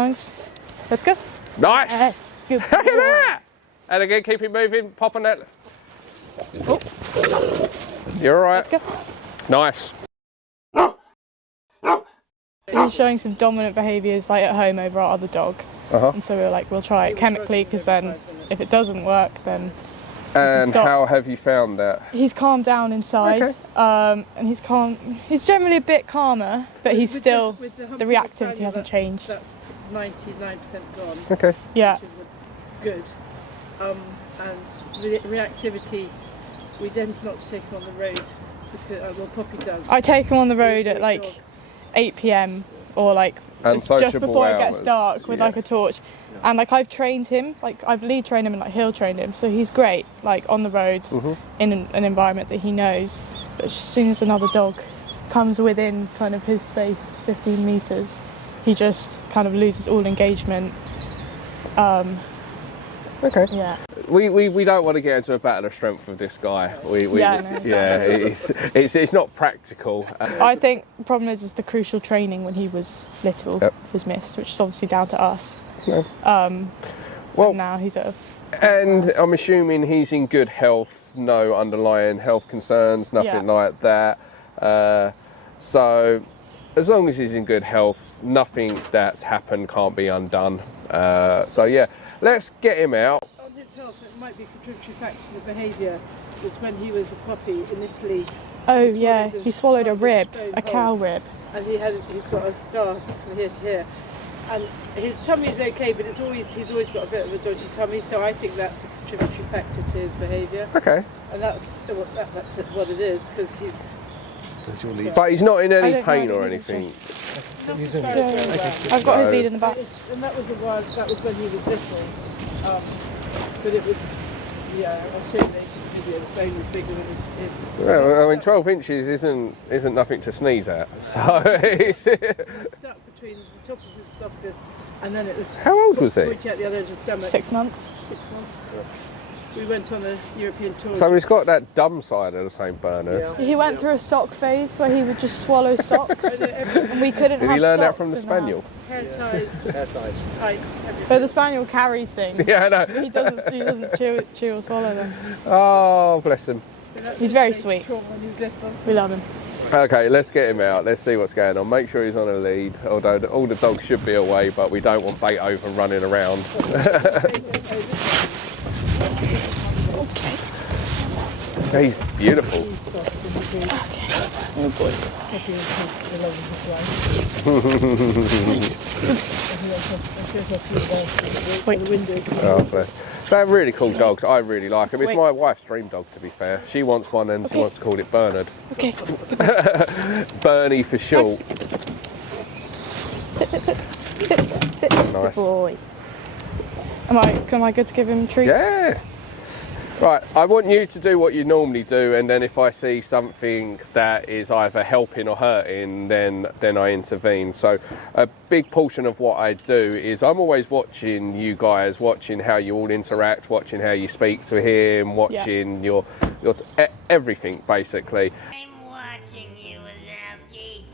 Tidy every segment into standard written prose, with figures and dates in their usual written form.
Thanks. Let's go. Nice! Yes, good. Look at that! And again, keep it moving, pop on that. Oh. You're all right. Let's go. Nice. He's showing some dominant behaviours like at home over our other dog. And so we were like, we'll try it chemically, because then if it doesn't work, then And how have you found that? he's calmed down inside. Okay. And he's calm. He's generally a bit calmer, but he's still, the reactivity hasn't changed. That's 99% gone. Okay. Yeah. Which is good. And reactivity, we tend not to take him on the road because well, Poppy does. I take him on the road at like Dogs. 8 p.m. or like it's just Unsociable before it hours. gets dark with like a torch. And like I've trained him, like I've lead trained him and like hill trained him, so he's great like on the roads in an environment that he knows. But as soon as another dog comes within kind of his space, 15 meters, he just kind of loses all engagement. Okay. Yeah. We don't want to get into a battle of strength with this guy. It's not practical. I think the problem is the crucial training when he was little was missed, which is obviously down to us. No. Well, now he's at and I'm assuming he's in good health, no underlying health concerns, nothing like that. So as long as he's in good health, nothing that's happened can't be undone. So yeah, let's get him out. On his health, it might be a contributory factor to the behaviour. Was when he was a puppy initially. Oh yeah, he swallowed a rib, a cow rib. And he's got a scar from here to here. And his tummy is okay, but he's always got a bit of a dodgy tummy, so I think that's a contributory factor to his behaviour. Okay. And that's what it is, because he's... But he's not in any pain or anything. I've got his lead in the back. And that was when he was little. But it was, I'll show you later the video, the bone was bigger than his Well, I mean, 12 inches isn't nothing to sneeze at. So it's stuck between the top of his esophagus and then it was... How old was he? Pointing out the other end of his stomach. 6 months. 6 months. We went on a European tour. So he's got that dumb side of the St. Bernard. He went through a sock phase where he would just swallow socks, and we couldn't have Did he learn that socks from the in spaniel? house. Hair ties, tights, everything. But the spaniel carries things. Yeah, I know. He doesn't chew or swallow them. Oh, bless him. So He's very sweet. trauma when he was little. We love him. Okay, let's get him out. Let's see what's going on. Make sure he's on a lead, although all the dogs should be away, but we don't want Beethoven running around. Okay. He's beautiful. Okay. Oh boy. Oh, bless. They're really cool dogs. I really like them. It's my wife's dream dog, to be fair. She wants one and she wants to call it Bernard. Okay. Bernie for short. Nice. Sit. Nice. Good boy. Am I good to give him treats? Yeah. Right, I want you to do what you normally do, and then if I see something that is either helping or hurting, then I intervene. So a big portion of what I do is I'm always watching you guys, watching how you all interact, watching how you speak to him, watching your everything, basically. I'm watching you, Wazowski.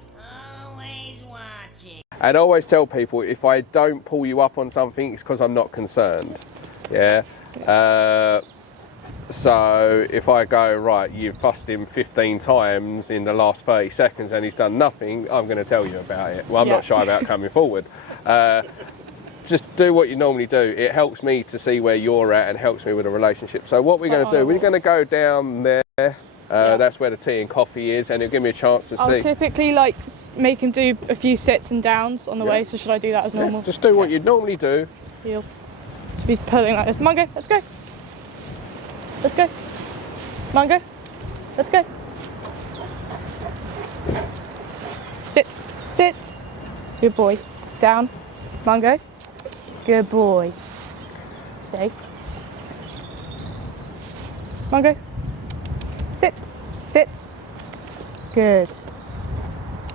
Always watching. And I always tell people, if I don't pull you up on something, it's because I'm not concerned. Yeah. So if I go, right, you've fussed him 15 times in the last 30 seconds and he's done nothing, I'm going to tell you about it. Well, I'm not shy about coming forward. Just do what you normally do. It helps me to see where you're at and helps me with a relationship. So what we're going to do, we're going to go down there. That's where the tea and coffee is, and it'll give me a chance to see. I'll typically make him do a few sits and downs on the way, so should I do that as normal? Just do what you normally do. Heel. So if he's pulling like this, Mungo, let's go. Let's go. Mungo, let's go. Sit. Good boy. Down. Mungo. Good boy. Stay. Mungo. Sit. Good.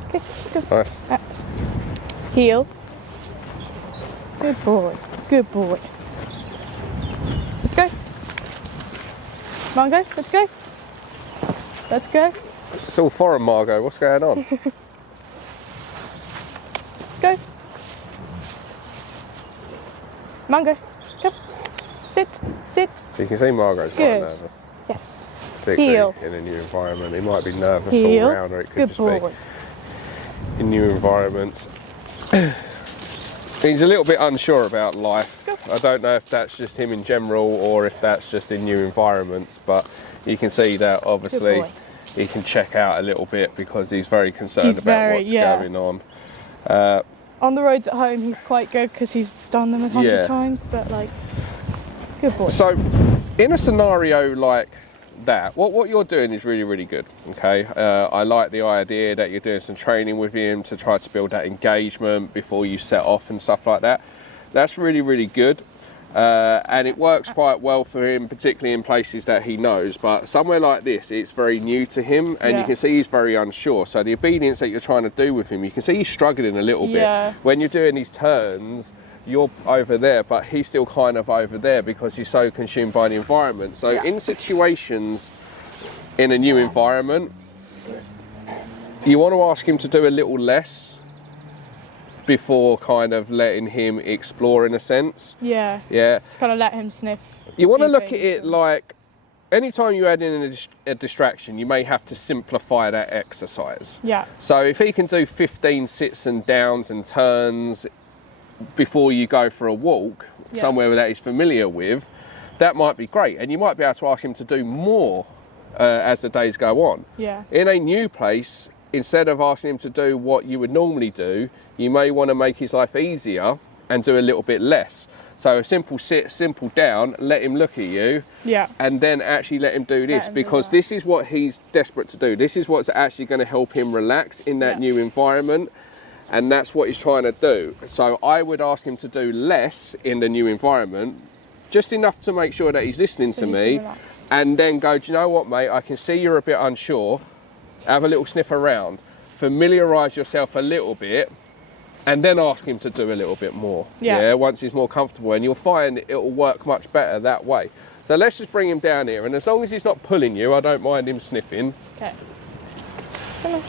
Okay, let's go. Nice. Heel. Good boy. Let's go. Mungo, let's go. It's all foreign, Margot. What's going on? Let's go. Mango, come. Sit, sit. So you can see Margot's quite Good. nervous, Yes. particularly Heel. in a new environment. He might be nervous Heel. all round, or it could Good just boy. be in new environments. He's a little bit unsure about life. I don't know if that's just him in general or if that's just in new environments, but you can see that obviously boy. he can check out a little bit because he's very concerned He's about very- what's yeah. going on. On the roads at home, he's quite good because he's done them 100 Yeah. times, but like, good boy. So in a scenario like that, what you're doing is really, really good, okay? I like the idea that you're doing some training with him to try to build that engagement before you set off and stuff like that. That's really, really good. And it works quite well for him, particularly in places that he knows. But somewhere like this, it's very new to him, and you can see he's very unsure. So the obedience that you're trying to do with him, you can see he's struggling a little bit. When you're doing these turns, you're over there, but he's still kind of over there because he's so consumed by the environment. So in situations in a new environment, you want to ask him to do a little less before kind of letting him explore in a sense. Yeah. Yeah. Just kind of let him sniff. You want to few look at things it and- like anytime you add in a distraction, you may have to simplify that exercise. Yeah. So if he can do 15 sits and downs and turns before you go for a walk somewhere that he's familiar with, that might be great. And you might be able to ask him to do more as the days go on. Yeah. In a new place, instead of asking him to do what you would normally do, you may want to make his life easier and do a little bit less. So a simple sit, simple down, let him look at you, Yeah. and then actually let him do this, him do because that. this is what he's desperate to do. This is what's actually going to help him relax in that new environment, and that's what he's trying to do. So I would ask him to do less in the new environment, just enough to make sure that he's listening to he can me, relax. and then go, do you know what, mate, I can see you're a bit unsure, have a little sniff around, familiarise yourself a little bit, and then ask him to do a little bit more. Yeah. Once he's more comfortable, and you'll find it'll work much better that way. So let's just bring him down here, and as long as he's not pulling you, I don't mind him sniffing. Okay. Come on.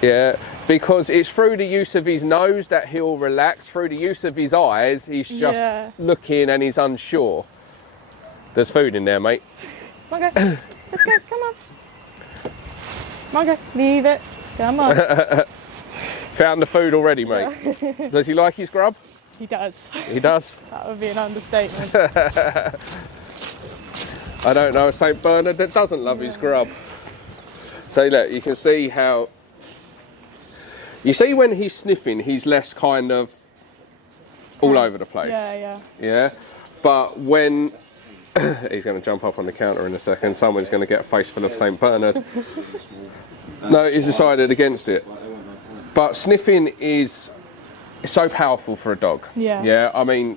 Yeah, because it's through the use of his nose that he'll relax. Through the use of his eyes, he's just looking and he's unsure. There's food in there, mate. Mango, let's go. Come on. Mango, leave it. Come on. Found the food already, mate. Does he like his grub? He does. He does. That would be an understatement. I don't know a St. Bernard that doesn't love his grub. So look, you can see how, you see when he's sniffing, he's less kind of all over the place. Yeah. But when, he's going to jump up on the counter in a second, someone's going to get a face full of St. Bernard. No, he's decided against it. But sniffing is so powerful for a dog. Yeah, I mean,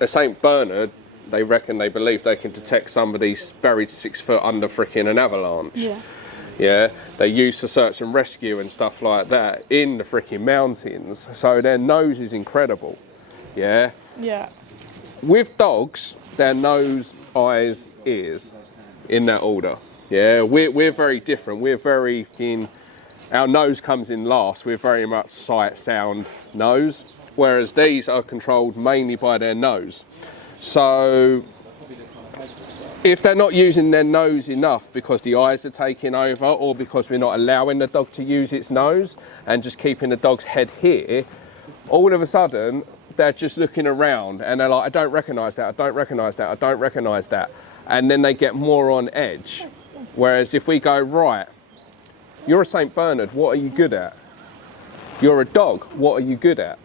a St. Bernard, they believe they can detect somebody buried 6 foot under frickin' an avalanche. Yeah, they use for search and rescue and stuff like that in the frickin' mountains. So their nose is incredible. Yeah. With dogs, their nose, eyes, ears, in that order. Yeah, we're very different. We're very our nose comes in last. We're very much sight, sound, nose, whereas these are controlled mainly by their nose. So if they're not using their nose enough because the eyes are taking over, or because we're not allowing the dog to use its nose and just keeping the dog's head here, all of a sudden they're just looking around and they're like, I don't recognise that, I don't recognise that, I don't recognise that. And then they get more on edge. Whereas if we go, right, you're a St. Bernard, what are you good at? You're a dog, what are you good at?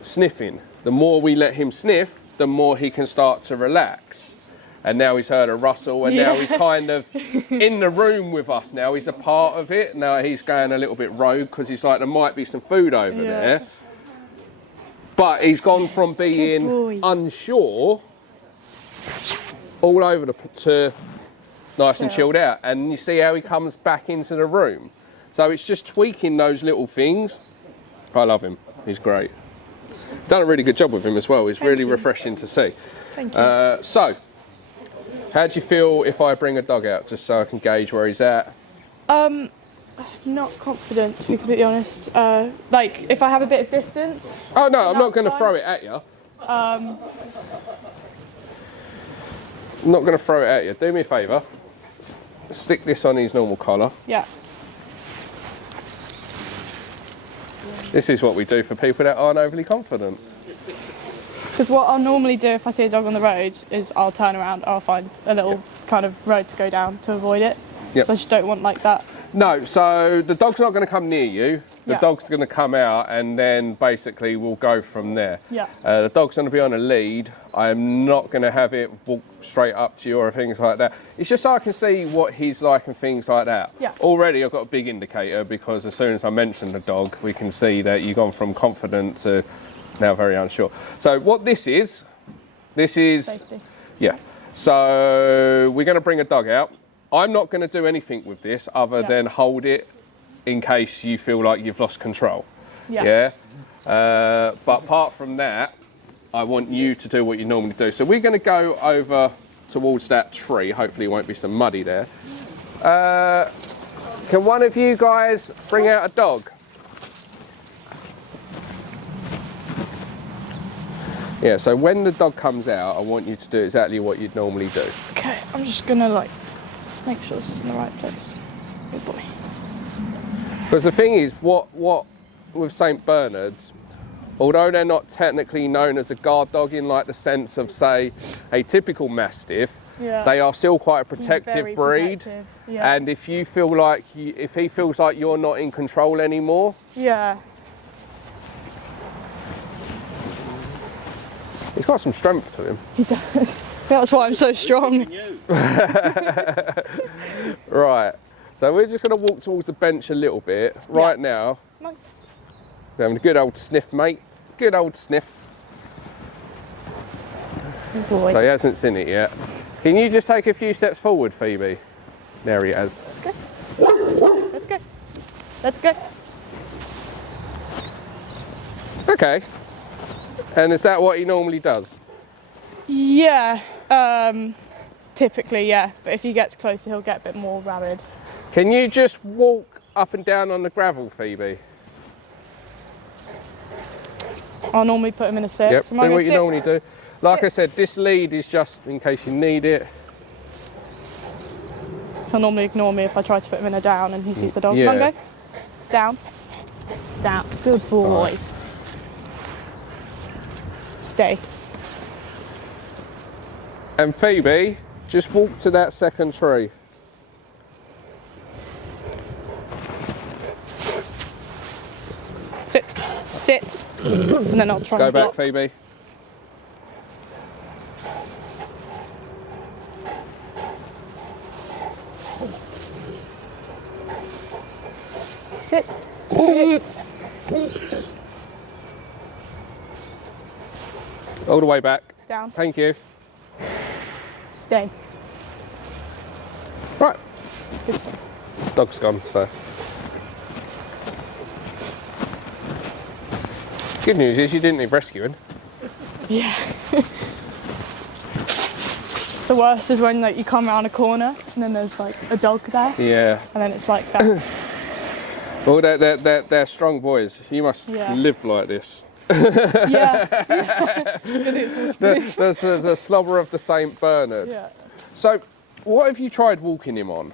Sniffing. The more we let him sniff, the more he can start to relax. And now he's heard a rustle, and now he's kind of in the room with us now. He's a part of it. Now he's going a little bit rogue because he's like, there might be some food over there. But he's gone from being unsure all over to nice and chilled out. And you see how he comes back into the room. So it's just tweaking those little things. I love him. He's great. Done a really good job with him as well. It's really refreshing to see. Thank you. So, how do you feel if I bring a dog out, just so I can gauge where he's at? Not confident, to be completely honest. Like, if I have a bit of distance. Oh no, I'm not That's going to fine. throw it at you. I'm not going to throw it at you. Do me a favour. Stick this on his normal collar. Yeah. This is what we do for people that aren't overly confident. Because what I'll normally do if I see a dog on the road is I'll turn around, I'll find a little kind of road to go down to avoid it. Yep. So I just don't want like that. No, so the dog's not going to come near you. The Yeah. dog's going to come out and then basically we'll go from there. Yeah. The dog's going to be on a lead. I'm not going to have it walk straight up to you or things like that. It's just so I can see what he's like and things like that. Yeah. Already I've got a big indicator because as soon as I mention the dog, we can see that you've gone from confident to now very unsure. So what this is Safety. yeah. So we're going to bring a dog out. I'm not going to do anything with this other than hold it in case you feel like you've lost control. Yeah. But apart from that, I want you to do what you normally do. So we're going to go over towards that tree. Hopefully it won't be some muddy there. Can one of you guys bring out a dog? Yeah, so when the dog comes out, I want you to do exactly what you'd normally do. Okay, I'm just gonna like make sure this is in the right place. Good boy. Because the thing is, what with St. Bernards, although they're not technically known as a guard dog in like the sense of, say, a typical Mastiff, Yeah. they are still quite a protective Very breed. protective, yeah. And if you feel like, if he feels like you're not in control anymore, Yeah. he's got some strength to him. He does. That's why I'm so strong. Right, so we're just going to walk towards the bench a little bit. Right now, Nice. we're having a good old sniff, mate. Good old sniff. Good boy. So he hasn't seen it yet. Can you just take a few steps forward, Phoebe? There he has. Let's go. Let's go. Let's go. Okay. And is that what he normally does? Yeah. Typically, yeah. But if he gets closer, he'll get a bit more rabid. Can you just walk up and down on the gravel, Phoebe? I'll normally put him in a sit. Yep, So am I do gonna what you sit? normally do. Like Sit. I said, this lead is just in case you need it. He'll normally ignore me if I try to put him in a down and he sees the dog. Yeah. Come on, go. Down. Down. Good boy. Nice. Stay. And Phoebe, just walk to that second tree. Sit. Sit. And then I'll try Go and back, block. Phoebe. Sit. Sit. All the way back. Down. Thank you. Stay. Right, Good stuff. dog's gone, so. Good news is you didn't need rescuing. Yeah. The worst is when like you come around a corner and then there's like a dog there Yeah. and then it's like that. Well, they're strong boys. You must Yeah. live like this. Yeah. It's The slobber of the St. Bernard. yeah. So, what have you tried walking him on?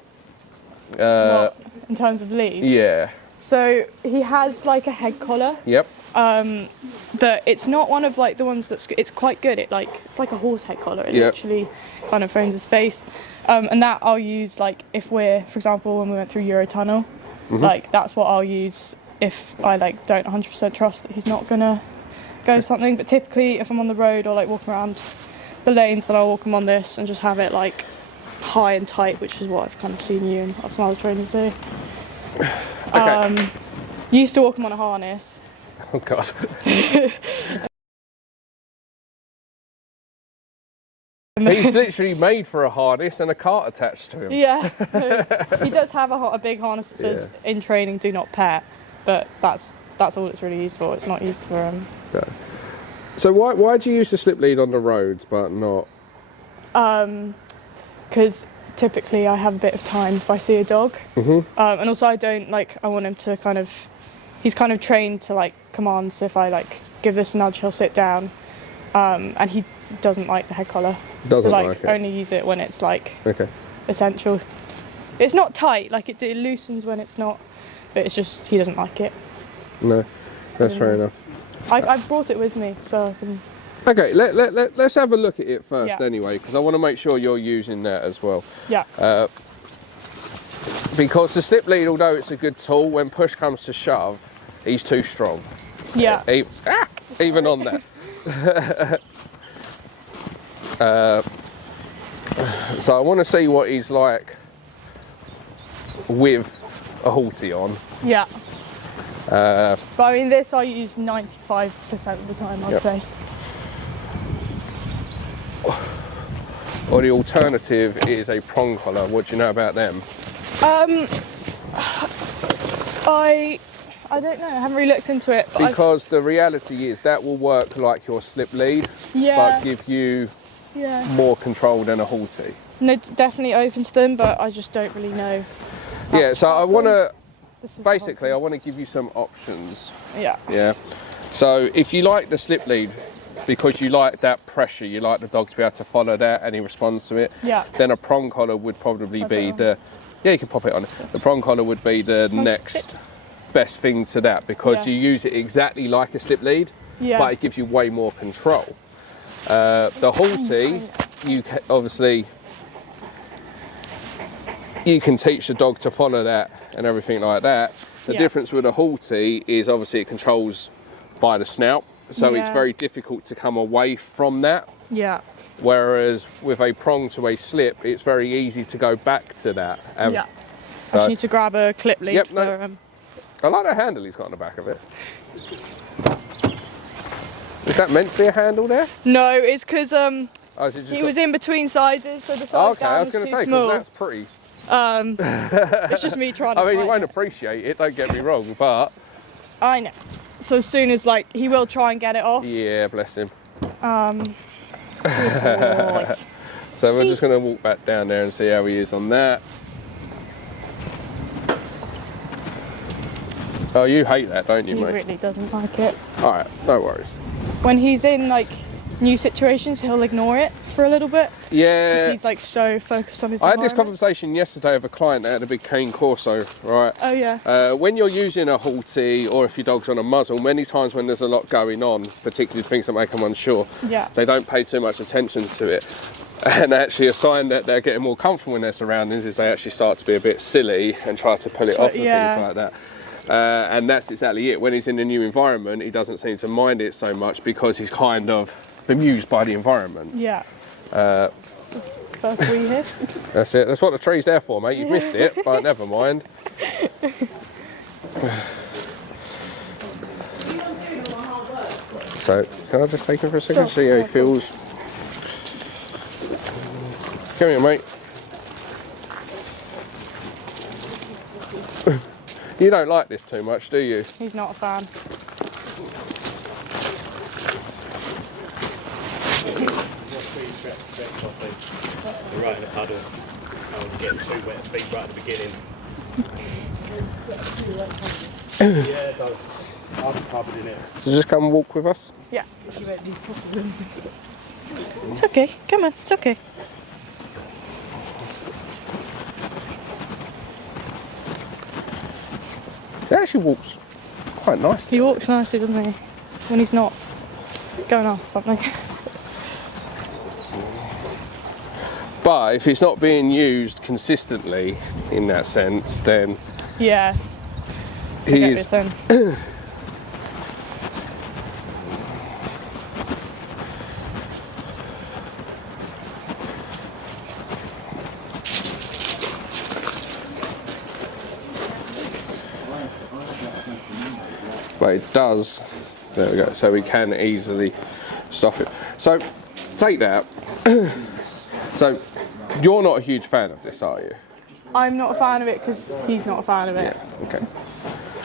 What, in terms of leads? Yeah. So he has like a head collar. Yep. That it's not one of like the ones that's it's quite good. It's like a horse head collar. It Yep. literally kind of frames his face, and that I'll use like if we're, for example, when we went through Eurotunnel, like that's what I'll use if I like don't 100% trust that he's not gonna go something. But typically, if I'm on the road or like walking around the lanes, then I'll walk him on this and just have it like high and tight, which is what I've kind of seen you and some other trainers do. Okay. Used to walk him on a harness. Oh God. He's literally made for a harness and a cart attached to him. Yeah, he does have a big harness that says "in training, do not pet," but that's all it's really used for. It's not used for So why do you use the slip lead on the roads but not? because typically I have a bit of time if I see a dog, and also I don't like. I want him to kind of. He's kind of trained to like commands. So if I like give this a nudge, he'll sit down. and he doesn't like the head collar. Doesn't so like like it. only use it when it's like Okay. essential. It's not tight, like it loosens when it's not, but it's just he doesn't like it. No, that's fair enough. I brought it with me, so I can. Okay, let's have a look at it first Yeah. anyway, because I want to make sure you're using that as well. Yeah. Because the slip lead, although it's a good tool, when push comes to shove, he's too strong. Yeah. Even on that. So I want to see what he's like with a halty on. Yeah. But I mean, this I use 95% of the time, I'd Yep. say. Or the alternative is a prong collar. What do you know about them? I don't know. I haven't really looked into it. But Because the reality is that will work like your slip lead, Yeah. but give you yeah. more control than a halty. No, definitely open to them, but I just don't really know. Yeah, so I want to, This is the basically, I whole want to give you some options. thing. Yeah. Yeah. So if you like the slip lead because you like that pressure, you like the dog to be able to follow that and he responds to it, Yeah. then a prong collar would probably Pop be it on. the, yeah, you can pop it on. The prong collar would be the next best thing to that because Yeah. you use it exactly like a slip lead, Yeah. but it gives you way more control. The halty, you can, obviously, you can teach the dog to follow that and everything like that. The Yeah. difference with a halty is obviously it controls by the snout, so it's Yeah. very difficult to come away from that. Yeah. Whereas with a prong to a slip, it's very easy to go back to that. Yeah. I So just need to grab a clip lead Yep, for no. I like the handle he's got on the back of it. Is that meant to be a handle there? No, it's because Oh, is it just he got- was in between sizes, so the size Oh, okay, I down was was going too to say, small. because that's pretty. It's just me trying to I mean, you tighten won't it. appreciate it, don't get me wrong, but I know. So as soon as like he will try and get it off. yeah, bless him. Good boy. So we're See? just going to walk back down there and see how he is on that. Oh, you hate that, don't you, He mate? really doesn't like it. All right, no worries. When he's in like new situations, he'll ignore it for a little bit because Yeah, he's like so focused on his I had this environment. conversation yesterday with a client that had a big cane corso, right? Oh yeah. When you're using a halty or if your dog's on a muzzle, many times when there's a lot going on, particularly things that make them unsure, Yeah. they don't pay too much attention to it. And actually a sign that they're getting more comfortable in their surroundings is they actually start to be a bit silly and try to pull it off and yeah. things like that. And that's exactly it. When he's in a new environment, he doesn't seem to mind it so much because he's kind of bemused by the environment. Yeah. First wee here. That's it. That's what the tree's there for, mate. You've missed it, but never mind. So, can I just take him for a second, Sure. see how he feels? Come here, mate. You don't like this too much, do you? He's not a fan. Right in the puddle. I would get too wet feet right at the beginning. Yeah, it does. I'm covered in it. So just come and walk with us. Yeah. It's okay. Come on. It's okay. He actually walks quite nicely. He walks nicely, doesn't he? When he's not going off something. But if it's not being used consistently in that sense, then Yeah. I get he's what you're saying. but it does. There we go. So we can easily stop it. So take that. So you're not a huge fan of this, are you? I'm not a fan of it because he's not a fan of it. Yeah. Okay.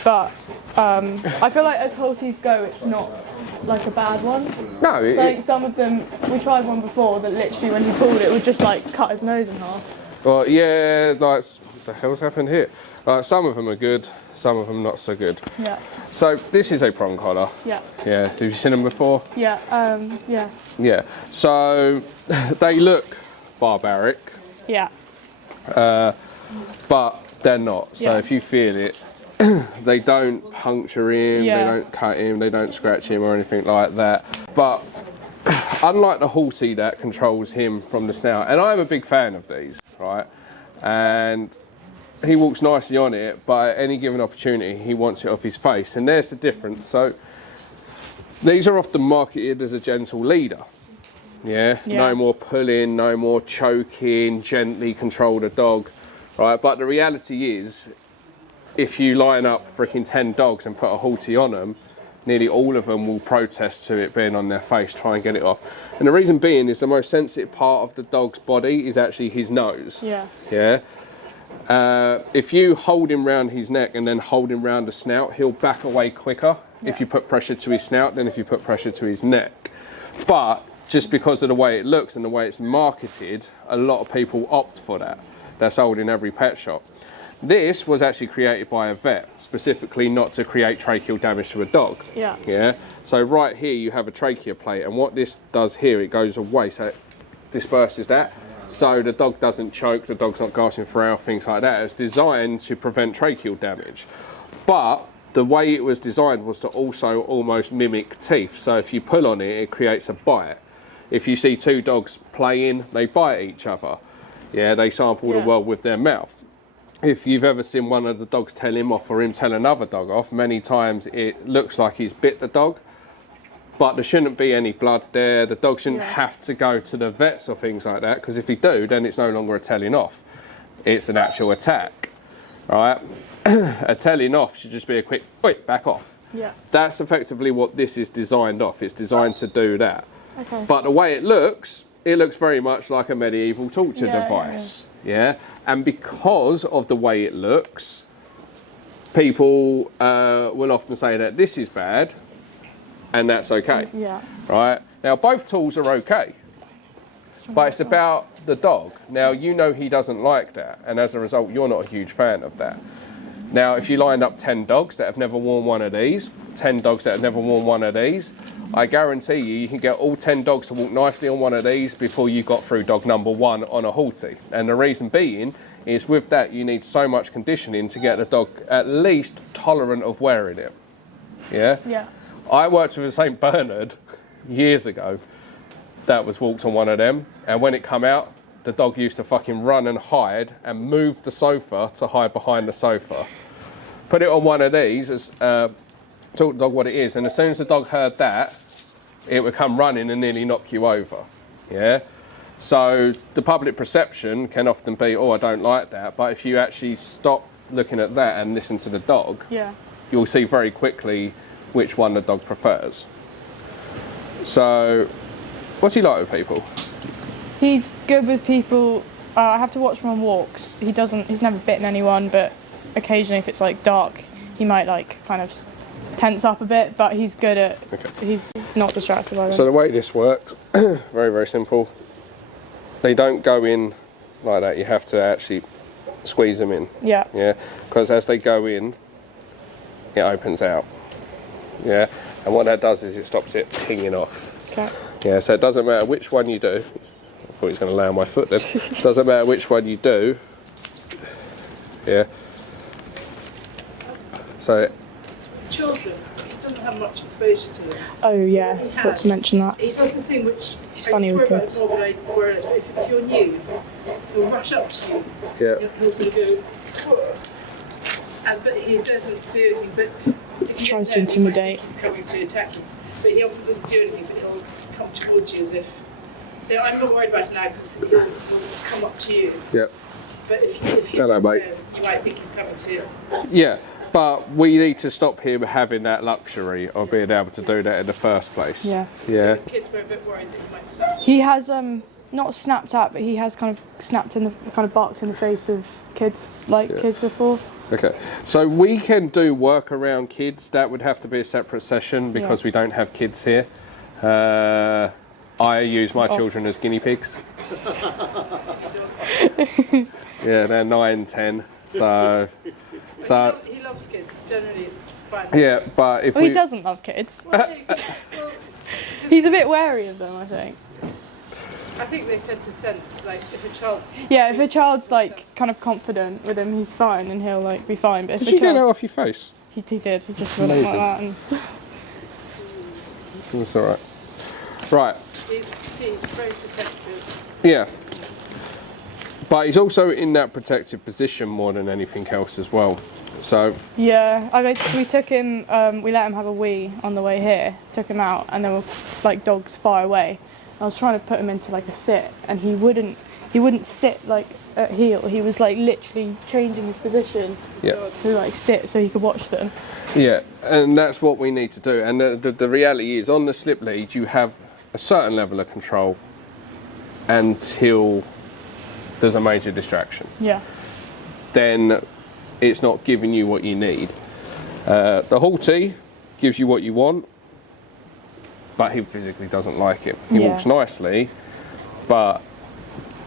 But I feel like as halties go, it's not like a bad one. No. Like some of them, we tried one before that literally when he pulled it would just like cut his nose in half. Well, yeah. Like, what the hell's happened here? Some of them are good, some of them not so good. Yeah. So this is a prong collar. Yeah. Yeah, have you seen them before? Yeah. Yeah. Yeah. So they look barbaric, Yeah. but they're not. So Yeah. if you feel it, they don't puncture him, Yeah. they don't cut him, they don't scratch him or anything like that. But unlike the Halty that controls him from the snout, and I'm a big fan of these, right? And he walks nicely on it, but at any given opportunity, he wants it off his face. And there's the difference. So these are often marketed as a gentle leader. Yeah? No more pulling, no more choking, gently control the dog, right? But the reality is, if you line up freaking 10 dogs and put a Halty on them, nearly all of them will protest to it being on their face, try and get it off. And the reason being is the most sensitive part of the dog's body is actually his nose. Yeah. Yeah. If you hold him round his neck and then hold him round the snout, he'll back away quicker if you put pressure to his snout than if you put pressure to his neck. But just because of the way it looks and the way it's marketed, a lot of people opt for that. They're sold in every pet shop. This was actually created by a vet, specifically not to create tracheal damage to a dog. Yeah. Yeah. So right here you have a trachea plate, and what this does here, it goes away, so it disperses that. So the dog doesn't choke, the dog's not gasping for air, things like that. It's designed to prevent tracheal damage. But the way it was designed was to also almost mimic teeth. So if you pull on it, it creates a bite. If you see two dogs playing, they bite each other. Yeah, they sample the world with their mouth. If you've ever seen one of the dogs tell him off or him tell another dog off, many times it looks like he's bit the dog, but there shouldn't be any blood there. The dog shouldn't have to go to the vets or things like that, because if he do, then it's no longer a telling off. It's an actual attack, right? A telling off should just be a quick, wait, back off. Yeah. That's effectively what this is designed off. It's designed to do that. Okay. But the way it looks very much like a medieval torture device. Yeah. And because of the way it looks, people will often say that this is bad and that's okay. Yeah. Right? Now, both tools are okay, but it's about the dog. Now, you know he doesn't like that, and as a result, you're not a huge fan of that. Now, if you lined up 10 dogs that have never worn one of these, 10 dogs that have never worn one of these, I guarantee you can get all 10 dogs to walk nicely on one of these before you got through dog number 1 on a Halty. And the reason being is with that, you need so much conditioning to get the dog at least tolerant of wearing it. Yeah? Yeah. I worked with a St. Bernard years ago that was walked on one of them, and when it come out, the dog used to fucking run and hide and move the sofa to hide behind the sofa. Put it on one of these, taught the dog what it is, and as soon as the dog heard that, it would come running and nearly knock you over. Yeah? So the public perception can often be, oh, I don't like that, but if you actually stop looking at that and listen to the dog, you'll see very quickly which one the dog prefers. So, what's he like with people? He's good with people. I have to watch him on walks. He's never bitten anyone, but occasionally if it's like dark, he might like kind of tense up a bit, but he's good at, he's not distracted by them. So the way this works, very, very simple. They don't go in like that, you have to actually squeeze them in. Yeah. Yeah, because as they go in, it opens out. Yeah, and what that does is it stops it pinging off. Okay. Yeah, so it doesn't matter which one you do. I thought he was going to lay on my foot then. Doesn't matter which one you do. Yeah. So. Children, he doesn't have much exposure to them. Oh yeah, forgot to mention that. He does this thing which He's funny with kids. Whereas if you're new, he'll rush up to you. Yeah. He'll sort of go, whoa. But he doesn't do anything. But if you Tries get to there, intimidate. he's coming to attack you. But he often doesn't do anything. But he'll come towards you as if. So I'm not worried about it now because he'll come up to you. Yep. But if you Hello, mate. you might think he's coming to you. Yeah, but we need to stop him having that luxury of being able to do that in the first place. Yeah. Yeah. The kids were a bit worried that he might snap. He has not snapped at, but he has kind of snapped in the kind of barked in the face of kids, kids before. Okay, so we can do work around kids. That would have to be a separate session because we don't have kids here. I use my children as guinea pigs. Yeah, they're 9, 10, so So He loves kids. Generally, it's fine. yeah, but if Well, we he doesn't love kids. Well, He's a bit wary of them, I think. I think they tend to sense, like, if a child's... Yeah, if a child's like kind of confident with him, he's fine and he'll like be fine. But if did a you get that child, off your face? he did. He just wouldn't like that. And That's all right. Right. He's very protective. Yeah. But he's also in that protective position more than anything else as well. So yeah, we took him. We let him have a wee on the way here. Took him out, and there were like dogs far away. I was trying to put him into like a sit, and he wouldn't sit like at heel. He was like literally changing his position to like sit so he could watch them. yeah, and that's what we need to do. And the reality is, on the slip lead, you have a certain level of control until there's a major distraction. Yeah. Then it's not giving you what you need. The Halty gives you what you want, but he physically doesn't like it. He walks nicely, but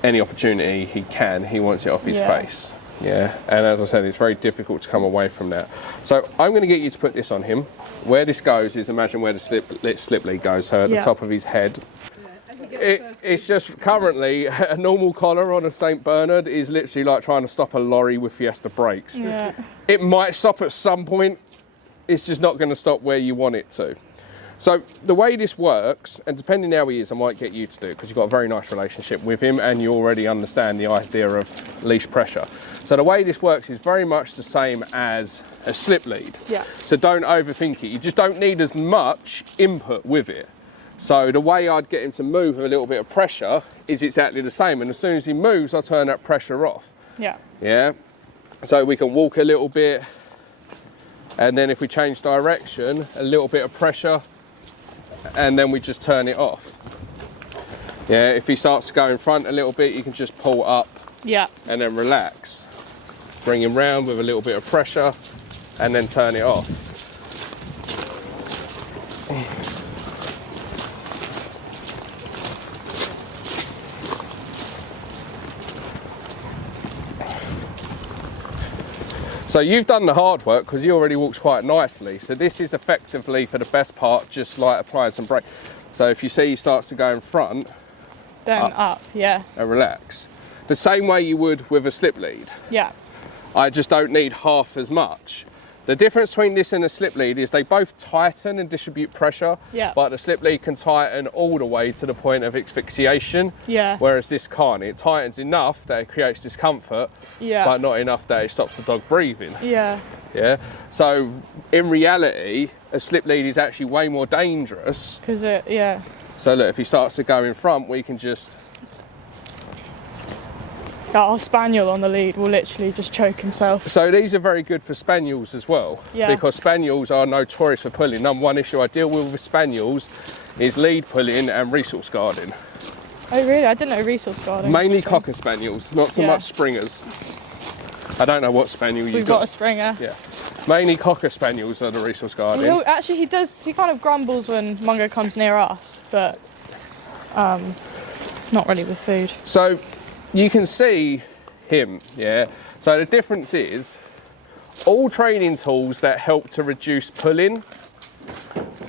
any opportunity he wants it off his face. Yeah, and as I said, it's very difficult to come away from that. So I'm going to get you to put this on him. Where this goes is, imagine where the slip lead goes, so at the top of his head. It's just currently a normal collar on a St. Bernard is literally like trying to stop a lorry with Fiesta brakes. Yeah. It might stop at some point, it's just not going to stop where you want it to. So the way this works, and depending how he is, I might get you to do it because you've got a very nice relationship with him and you already understand the idea of leash pressure. So the way this works is very much the same as a slip lead. Yeah. So don't overthink it. You just don't need as much input with it. So the way I'd get him to move with a little bit of pressure is exactly the same. And as soon as he moves, I'll turn that pressure off. Yeah. Yeah. So we can walk a little bit. And then if we change direction, a little bit of pressure. And then we just turn it off. Yeah, if he starts to go in front a little bit, you can just pull up and then relax. Bring him round with a little bit of pressure and then turn it off. So you've done the hard work because he already walks quite nicely. So this is effectively, for the best part, just like applying some brake. So if you see he starts to go in front, Then up, yeah. and relax. The same way you would with a slip lead. Yeah. I just don't need half as much. The difference between this and a slip lead is they both tighten and distribute pressure, but the slip lead can tighten all the way to the point of asphyxiation, whereas this can't. It tightens enough that it creates discomfort, but not enough that it stops the dog breathing. Yeah. So in reality, a slip lead is actually way more dangerous. Because So look, if he starts to go in front, we can just... Our spaniel on the lead will literally just choke himself. So these are very good for spaniels as well, because spaniels are notorious for pulling. Number one issue I deal with spaniels is lead pulling and resource guarding. Oh really? I didn't know resource guarding. Mainly cocker spaniels, not so much springers. I don't know what spaniel you've got. We've got a Springer. Yeah, mainly cocker spaniels are the resource guarding. Actually, he kind of grumbles when Mungo comes near us, but not really with food. So you can see him, So the difference is all training tools that help to reduce pulling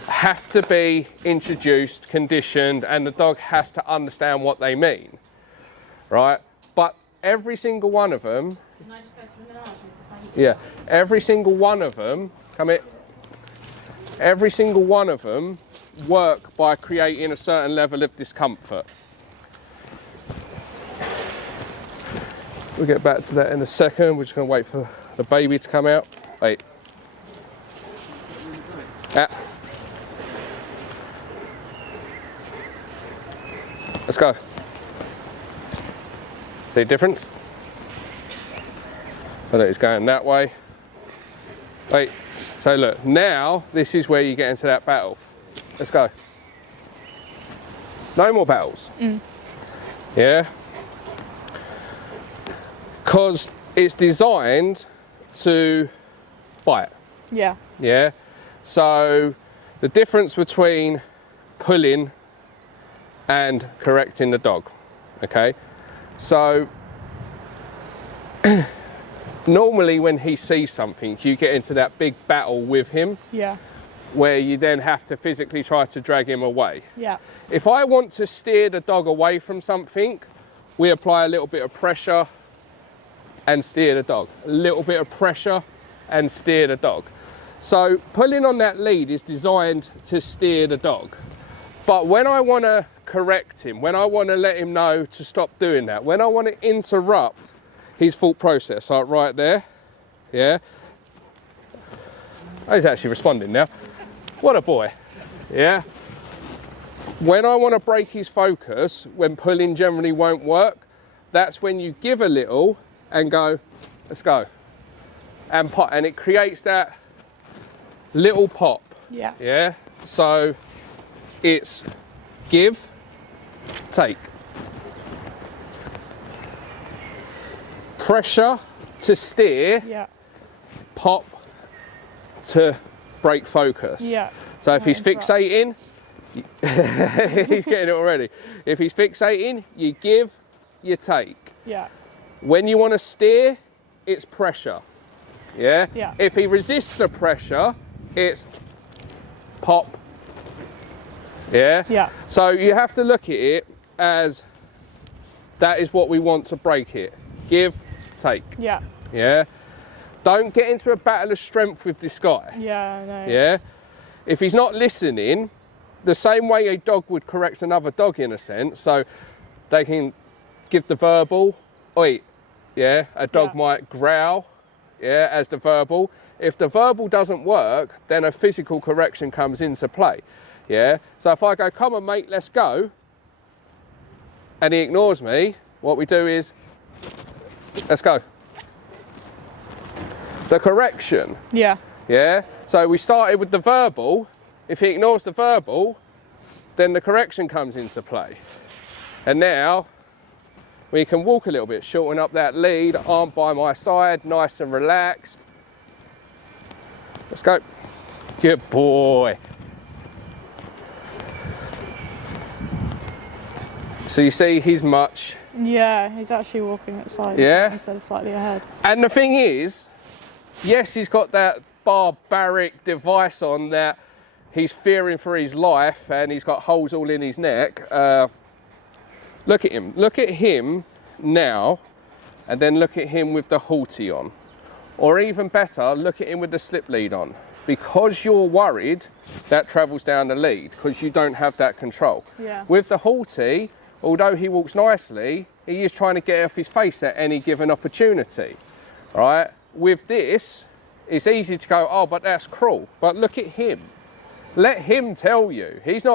have to be introduced, conditioned, and the dog has to understand what they mean, right? But every single one of them, every single one of them, every single one of them work by creating a certain level of discomfort. We'll get back to that in a second. We're just going to wait for the baby to come out. Wait. Let's go. See the difference? So look, it's going that way. Wait. So look, now this is where you get into that battle. Let's go. No more battles. Yeah? Because it's designed to bite. Yeah. So the difference between pulling and correcting the dog. Okay. So normally when he sees something, you get into that big battle with him Yeah. where you then have to physically try to drag him away. Yeah. If I want to steer the dog away from something, we apply a little bit of pressure and steer the dog. A little bit of pressure and steer the dog. So pulling on that lead is designed to steer the dog. But when I want to correct him, when I want to let him know to stop doing that, when I want to interrupt his thought process, like right there, yeah. Oh, he's actually responding now. What a boy, yeah. When I want to break his focus, when pulling generally won't work, that's when you give a little and go, let's go. And pop, and it creates that little pop. Yeah. Yeah. So it's give, take. Pressure to steer, Yeah. pop to break focus. Yeah. So if he's Interrupt. fixating, he's getting it already. If he's fixating, you give, you take. Yeah. When you want to steer, it's pressure. Yeah? Yeah. If he resists the pressure, it's pop. Yeah? Yeah. So you have to look at it as that is what we want to break it. Give, take. Yeah. Yeah? Don't get into a battle of strength with this guy. Yeah. I know. Yeah? If he's not listening, the same way a dog would correct another dog in a sense, so they can give the verbal, oi, yeah? A dog Yeah. might growl, yeah, as the verbal. If the verbal doesn't work, then a physical correction comes into play, yeah? So if I go, come on mate, let's go, and he ignores me, what we do is, let's go. The correction, Yeah. yeah? So we started with the verbal. If he ignores the verbal, then the correction comes into play. And now we can walk a little bit, shorten up that lead, arm by my side, nice and relaxed. Let's go. Good boy. So you see he's much. Yeah. He's actually walking at sides Yeah. instead of slightly ahead. And the thing is, yes, he's got that barbaric device on that he's fearing for his life and he's got holes all in his neck. Look at him. Look at him now and then look at him with the halty on. Or even better, look at him with the slip lead on. Because you're worried, that travels down the lead because you don't have that control. Yeah. With the halty, although he walks nicely, he is trying to get off his face at any given opportunity. All right? With this, it's easy to go, oh, but that's cruel. But look at him. Let him tell you. He's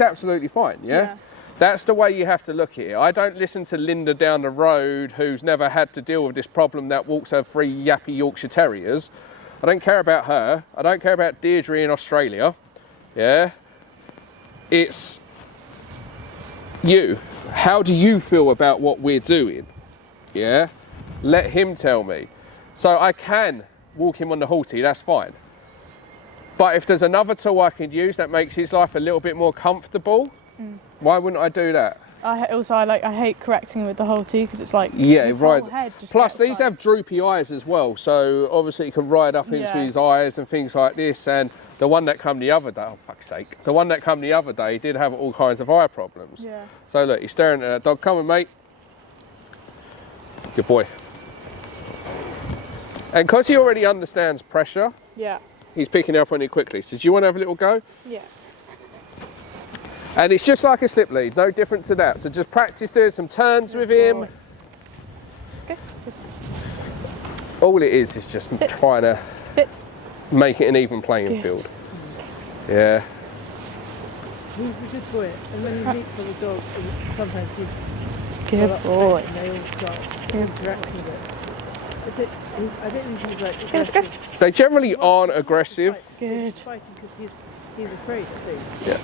absolutely fine, yeah? Yeah. That's the way you have to look at it. I don't listen to Linda down the road who's never had to deal with this problem that walks her 3 yappy Yorkshire Terriers. I don't care about her. I don't care about Deirdre in Australia, yeah? It's you. How do you feel about what we're doing, yeah? Let him tell me. So I can walk him on the halty, that's fine. But if there's another tool I can use that makes his life a little bit more comfortable, why wouldn't I do that? I hate correcting with the halty because it's like Yeah, his right. whole head just Plus, gets these like- have droopy eyes as well, so obviously it can ride up into Yeah. his eyes and things like this. And the one that come the other day, oh fuck's sake, the one that come the other day did have all kinds of eye problems. Yeah. So look, he's staring at that dog. Come on, mate. Good boy. And because he already understands pressure, Yeah. he's picking up on it quickly. So do you want to have a little go? Yeah. And it's just like a slip lead, no different to that. So just practice doing some turns with him. boy. Okay. All it is just Sit. trying to Sit. make it an even playing Good. field. Yeah. He's a good boy, and when he meets other dogs, sometimes he's Good boy. and they all start interacting with it. I don't think he's like Okay, let's go. aggressive. They generally aren't aggressive. Good. He's fighting because he's afraid, I think. Yeah.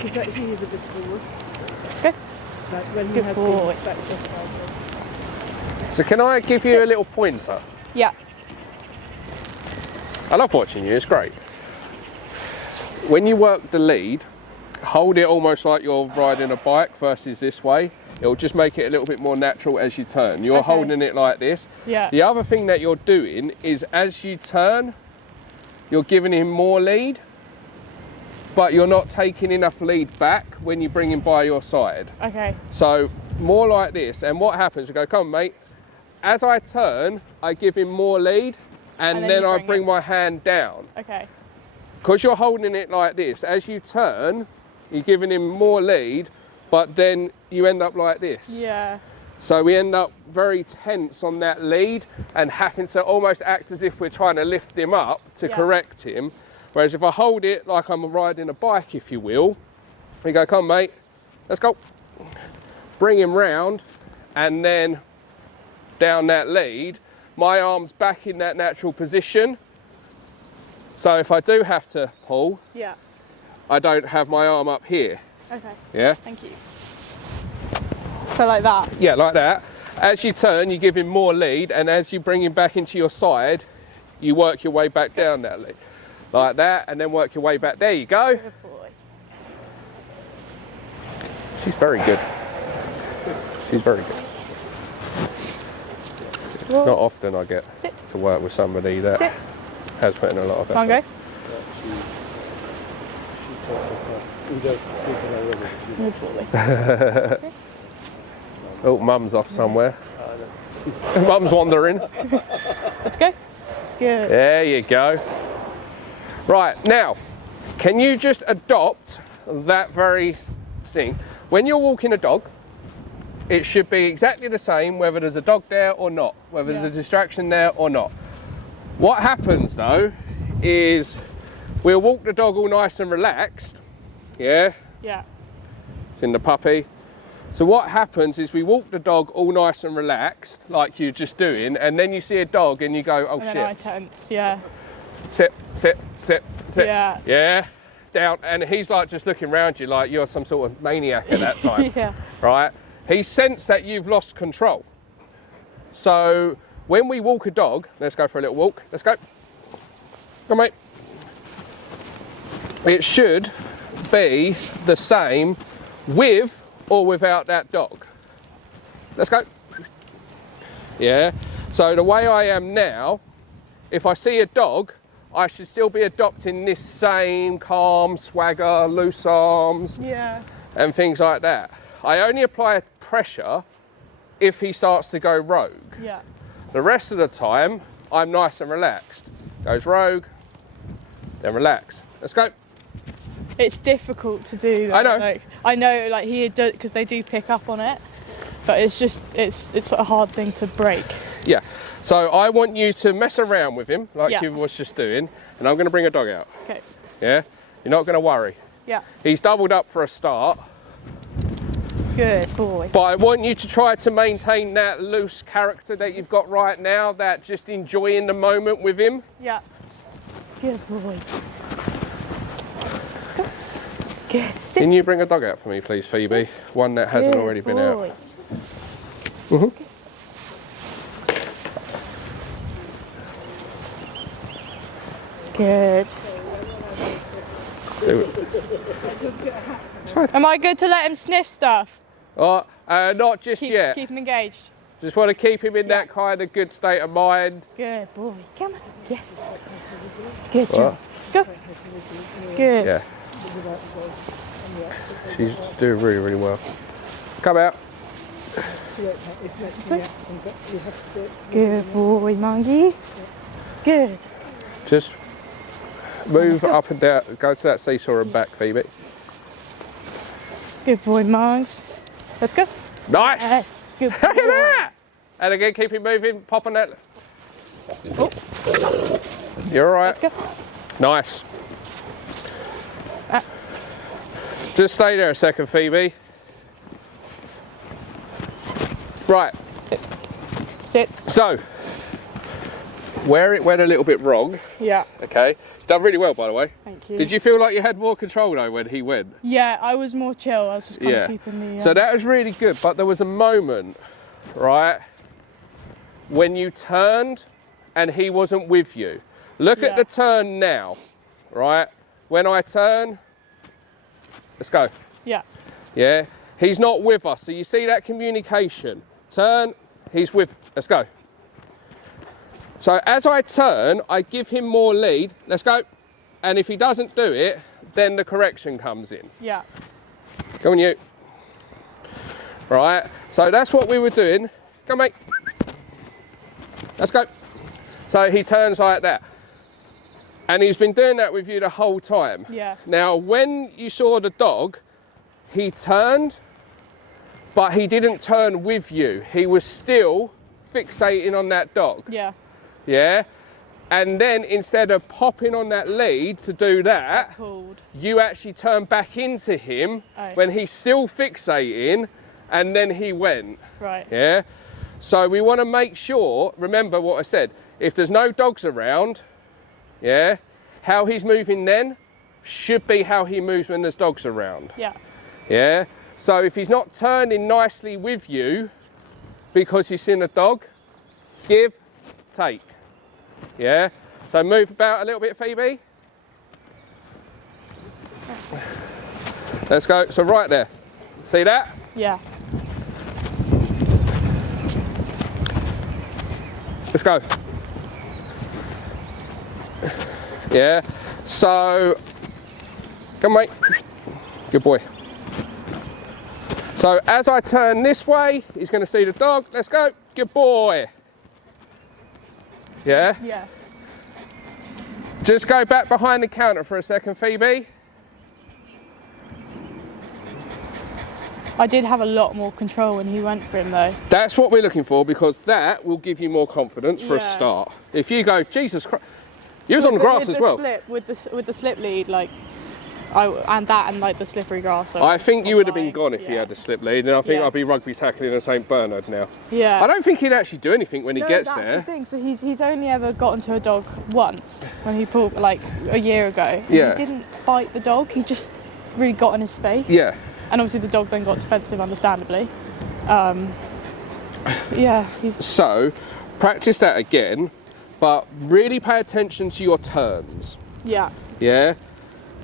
He's actually a bit forward. Let's go. Like when he Good has boy. been back just So can I give you a little pointer? Yeah. I love watching you, it's great. When you work the lead, hold it almost like you're riding a bike versus this way. it'll just make it a little bit more natural as you turn. You're Okay. holding it like this. Yeah. The other thing that you're doing is as you turn, you're giving him more lead, but you're not taking enough lead back when you bring him by your side. Okay. So more like this, and what happens, we go, come on mate. As I turn, I give him more lead, and then then you I bring bring it. my hand down. Okay. Because you're holding it like this, as you turn, you're giving him more lead, but then you end up like this. Yeah. So we end up very tense on that lead and having to almost act as if we're trying to lift him up to Yeah. correct him. Whereas if I hold it like I'm riding a bike, if you will, we go, come on, mate, let's go. Bring him round and then down that lead, my arm's back in that natural position. So if I do have to pull, Yeah. I don't have my arm up here. Okay. Yeah? Thank you. So like that. Yeah, like that. As you turn, you give him more lead, and as you bring him back into your side, you work your way back down that lead. Like that, and then work your way back. There you go. Good boy. She's very good. She's very good. It's not often I get Sit. to work with somebody that Sit. has put in a lot of Come on, effort. go. Good boy. Oh, mum's off somewhere. Mum's wandering. Let's go. Good. There you go. Right, now, can you just adopt that very thing? When you're walking a dog, it should be exactly the same whether there's a dog there or not, whether there's a distraction there or not. What happens though is we'll walk the dog all nice and relaxed, yeah? Yeah. It's in the puppy. So what happens is we walk the dog all nice and relaxed, like you're just doing, and then you see a dog and you go, oh And then I shit. tense. Yeah. Sit, sit, sit, sit. Yeah. Yeah. Down. And he's like just looking around you like you're some sort of maniac at that time. Yeah. Right? He sensed that you've lost control. So when we walk a dog, let's go for a little walk. Let's go. Come on, mate. It should be the same with or without that dog. Let's go. Yeah. So the way I am now, if I see a dog, I should still be adopting this same calm swagger, loose arms, Yeah. and things like that. I only apply pressure if he starts to go rogue. Yeah. The rest of the time, I'm nice and relaxed. Goes rogue, then relax. Let's go. It's difficult to do. Though. I know. Like, I know, like he does, because they do pick up on it, but it's just it's a hard thing to break. Yeah. So I want you to mess around with him like Yeah. you was just doing, and I'm going to bring a dog out. Okay. Yeah. You're not going to worry. Yeah. He's doubled up for a start, Good boy. but I want you to try to maintain that loose character that you've got right now, that just enjoying the moment with him. Yeah. Good boy. Let's go. Good. Sit. Can you bring a dog out for me, please, Phoebe? One that hasn't Good already been boy. out. Mhm. Good. Do it. It's fine. Am I good to let him sniff stuff? Oh, not just yet. Keep him engaged. Just want to keep him in that kind of good state of mind. Good boy. Come on. Yes. Good What? job. Let's go. Good. Yeah. She's doing really, really well. Come out. This way. Good boy, monkey. Good. Just move go. up and down. Go to that seesaw and back, Phoebe. Good boy, monks. Let's go. Nice. Yes. Good Look at boy. that. And again, keep him moving. Pop on that. Oh, You're all right. let's go. Nice. Ah. Just stay there a second, Phoebe. Right. Sit. Sit. So, where it went a little bit wrong, Yeah. okay, done really well, by the way. Thank you. Did you feel like you had more control though when he went? Yeah, I was more chill. I was just kind Yeah. of keeping the. So that was really good, but there was a moment, right, when you turned and he wasn't with you. Look at Yeah. the turn now, right? When I turn, let's go. Yeah. Yeah. He's not with us. So you see that communication. Turn, he's with, let's go. So as I turn, I give him more lead. Let's go. And if he doesn't do it, then the correction comes in. Yeah. Go on, you. Right, so that's what we were doing. Come, mate. Let's go. So he turns like that. And he's been doing that with you the whole time. Yeah. Now, when you saw the dog, he turned, but he didn't turn with you. He was still fixating on that dog. Yeah. Yeah? And then instead of popping on that lead to do that, Pulled. you actually turned back into him Oh. when he's still fixating, and then he went. Right. Yeah? So we want to make sure, remember what I said, if there's no dogs around, yeah, how he's moving then should be how he moves when there's dogs around. Yeah. Yeah? So if he's not turning nicely with you because he's seen a dog, give, take. Yeah? So move about a little bit, Phoebe. Let's go. So right there. See that? Yeah. Let's go. Yeah. So, come mate. Good boy. So as I turn this way, he's going to see the dog. Let's go. Good boy. Yeah. Yeah. Just go back behind the counter for a second, Phoebe. I did have a lot more control when he went for him though. That's what we're looking for, because that will give you more confidence for a Yeah. start. If you go, Jesus Christ, you was on the grass as well. With the slip lead, like, and like the slippery grass. I think you would have been gone if you Yeah. had the slip lead, and I think Yeah. I'd be rugby tackling in St Bernard now. Yeah. I don't think he'd actually do anything when he No, gets that's there. the thing. So he's only ever gotten to a dog once when he pulled, like, a year ago. And Yeah. He didn't bite the dog. He just really got in his space. Yeah. And obviously the dog then got defensive, understandably. Yeah. So practice that again, but really pay attention to your turns. Yeah. Yeah.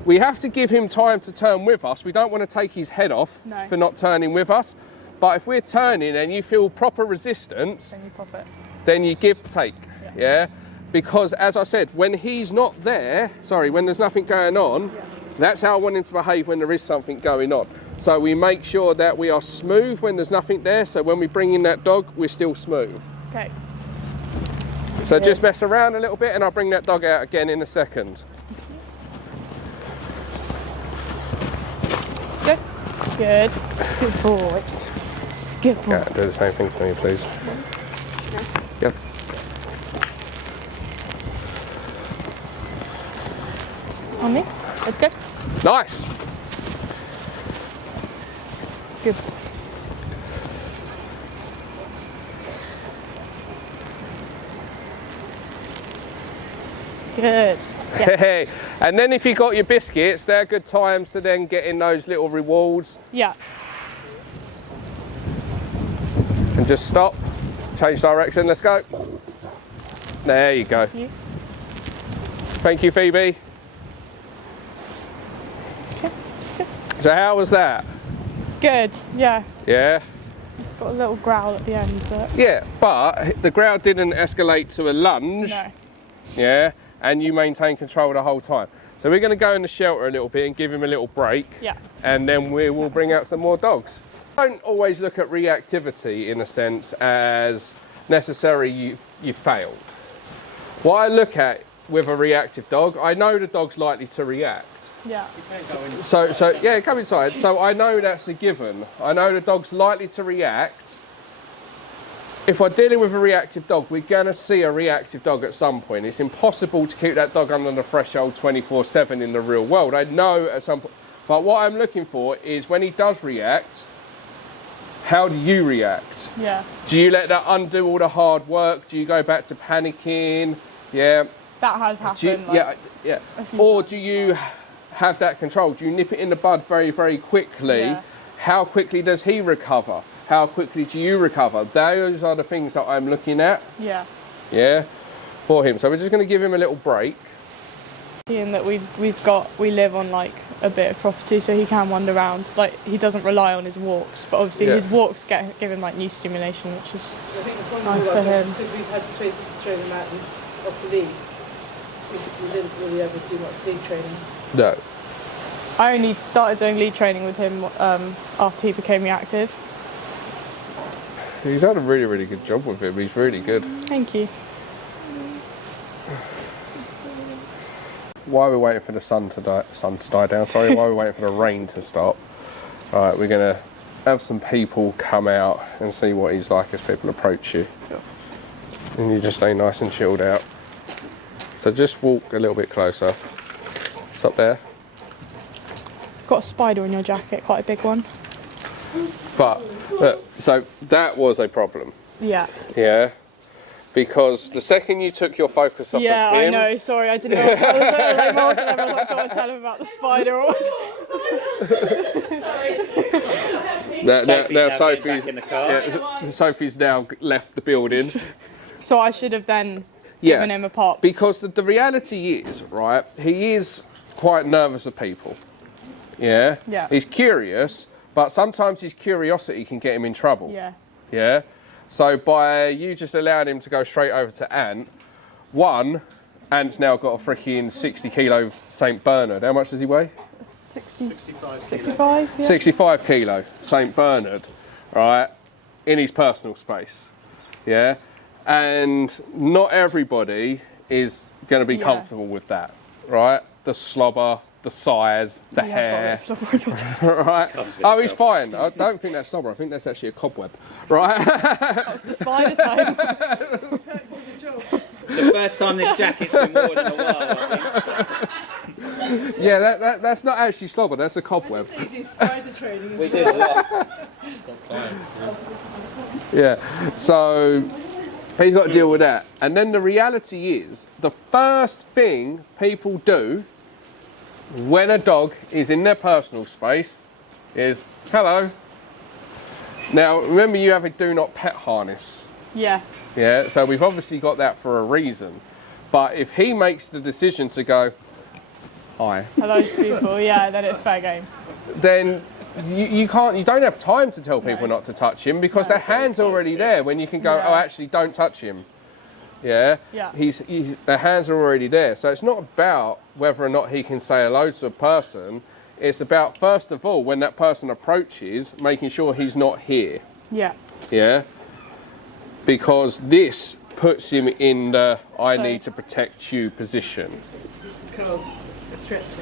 We have to give him time to turn with us. We don't want to take his head off No. for not turning with us. But if we're turning and you feel proper resistance, Then you pop it. then you give, take. Yeah. Because as I said, when he's not there, when there's nothing going on, that's how I want him to behave when there is something going on. So we make sure that we are smooth when there's nothing there. So when we bring in that dog, we're still smooth. Okay. So just mess around a little bit and I'll bring that dog out again in a second. Good. Good. Good boy. Good boy. Yeah, do the same thing for me, please. Yep. On me. Let's go. Nice. Good. Good. Yeah. Hey, and then if you got your biscuits, they're good times to then get in those little rewards Yeah. and just stop, change direction, let's go. There you go. You. Thank you, Phoebe. Okay. Good. So how was that? Good. Yeah. Yeah? Just got a little growl at the end, but Yeah, but the growl didn't escalate to a lunge. no. Yeah, and you maintain control the whole time. So we're going to go in the shelter a little bit and give him a little break. Yeah. And then we will bring out some more dogs. Don't always look at reactivity in a sense as necessary you failed. What I look at with a reactive dog, I know the dog's likely to react. Yeah. So yeah, come inside. So I know that's a given. I know the dog's likely to react. If we're dealing with a reactive dog, we're going to see a reactive dog at some point. It's impossible to keep that dog under the threshold 24/7 in the real world. I know at some point. But what I'm looking for is when he does react, how do you react? Yeah. Do you let that undo all the hard work? Do you go back to panicking? Yeah. That has Do you, happened. yeah. a few Or times. do you have that control? Do you nip it in the bud very, very quickly? Yeah. How quickly does he recover? How quickly do you recover? Those are the things that I'm looking at, Yeah. yeah, for him. So we're just going to give him a little break. in that we live on like a bit of property, so he can wander around. Like he doesn't rely on his give obviously his walks give him like new stimulation, which is I think the point nice for him. because we've had space to throw them out and off the lead. We didn't really ever do much lead training. No. I only started doing lead training with him after he became reactive. You've done a really, really good job with him. He's really good. Thank you. While we're waiting for the sun to die down, sorry, while we're waiting for the rain to stop, alright, we're going to have some people come out and see what he's like as people approach you. And you just stay nice and chilled out. So just walk a little bit closer. Stop there. I've got a spider in your jacket, quite a big one. But, look, so that was a problem. Yeah. Yeah. Because the second you took your focus off Yeah, of him... I know, sorry, I didn't know. I was like, Mark, and everyone was like, don't tell him about the spider or Now Sophie's back in the car. Yeah, Sophie's now left the building. So I should have then given him a pop. Because the reality is, right, he is quite nervous of people. Yeah? Yeah. He's curious, but sometimes his curiosity can get him in trouble. Yeah. Yeah? So by you just allowing him to go straight over to Ant, Ant's now got a freaking 60 kilo St. Bernard. How much does he weigh? 65, yeah. 65 kilo St. Bernard, right, in his personal space. Yeah? And not everybody is going to be comfortable with that, right? The slobber, the size, the hair. Right? Oh, he's fine. I don't think that's slobber. I think that's actually a cobweb, right? It's the spider's home. It's the first time this jacket's been worn in a while, I think. Yeah, that's not actually slobber. That's a cobweb. You do spider training. We did a lot. Yeah. So he's got to deal with that. And then the reality is, the first thing people do when a dog is in their personal space is, hello. Now, remember you have a do not pet harness. Yeah. Yeah, so we've obviously got that for a reason. But if he makes the decision to go, hi, Hello to people, yeah, then it's fair game. then you don't have time to tell people not to touch him because their hand's already there when you can go, oh, actually, don't touch him. Yeah? Yeah. Their hands are already there. So it's not about whether or not he can say hello to a person. It's about, first of all, when that person approaches, making sure he's not here. Yeah. Yeah? Because this puts him in the I So- need to protect you position. Car's a threat to.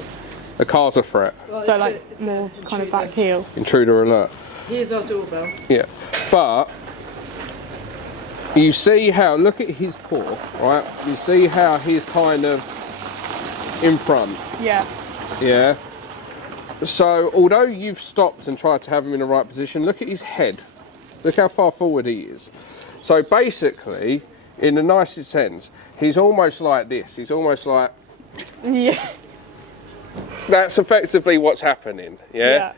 The car's a threat. Well, So it's like it's more an kind of intruder. back heel. Intruder alert. Here's our doorbell. Yeah. But you see how, look at his paw, right? You see how he's kind of in front. Yeah. Yeah. So although you've stopped and tried to have him in the right position, look at his head. Look how far forward he is. So basically, in the nicest sense, he's almost like this. He's almost like, Yeah. that's effectively what's happening. Yeah.